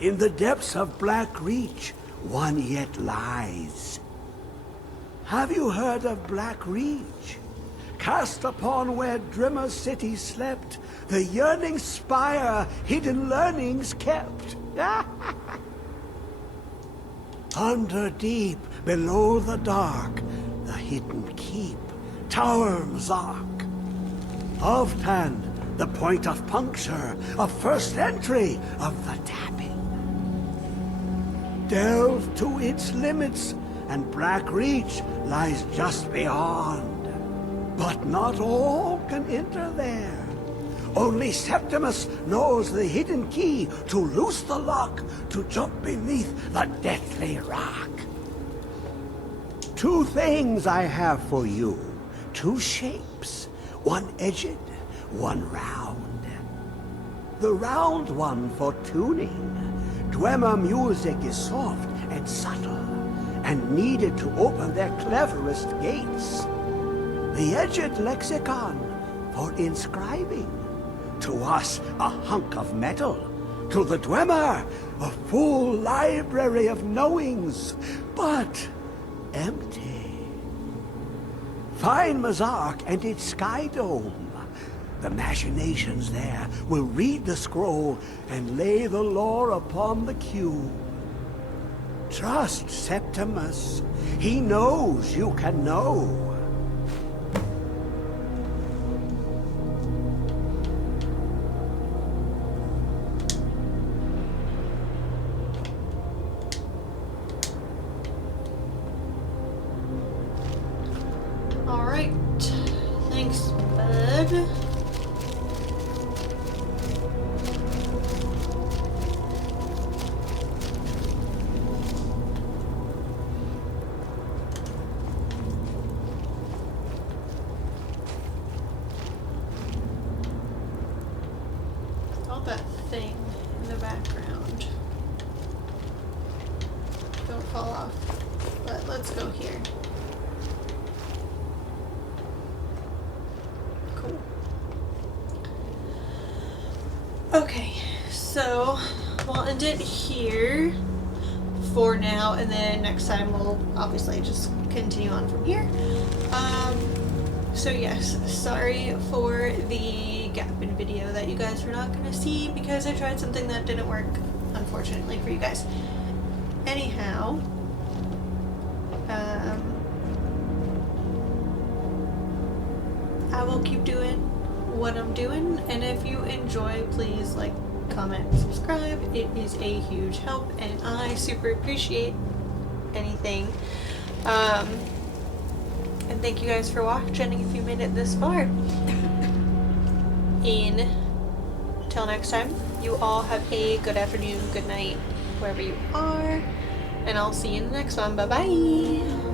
In the depths of Black Reach, one yet lies. Have you heard of Black Reach? Cast upon where Drimmer's city slept, the yearning spire hidden learnings kept. Under deep, below the dark, the hidden keep, Tower Mzark. Ovtan, the point of puncture, of first entry, of the tapping. Delve to its limits, and Black Reach lies just beyond. But not all can enter there. Only Septimus knows the hidden key to loose the lock, to jump beneath the deathly rock. Two things I have for you, two shapes. One edged, one round. The round one for tuning. Dwemer music is soft and subtle, and needed to open their cleverest gates. The edged lexicon for inscribing. To us, a hunk of metal. To the Dwemer, a full library of knowings, but empty. Find Mzark and its sky dome. The machinations there will read the scroll and lay the lore upon the cube. Trust Septimus. He knows you can know. Alright. Thanks, bud. All that thing in the background. Don't fall off. But let's go here. Cool. Okay, so we'll end it here for now, and then next time we'll obviously just continue on from here. So yes, sorry for the gap in video that you guys were not going to see because I tried something that didn't work, unfortunately, for you guys. Anyhow, I will keep doing what I'm doing, and if you enjoy, please like, comment, subscribe. It is a huge help, and I super appreciate anything. And thank you guys for watching if you made it this far. Until next time, you all have a good afternoon, good night, wherever you are, and I'll see you in the next one. Bye bye.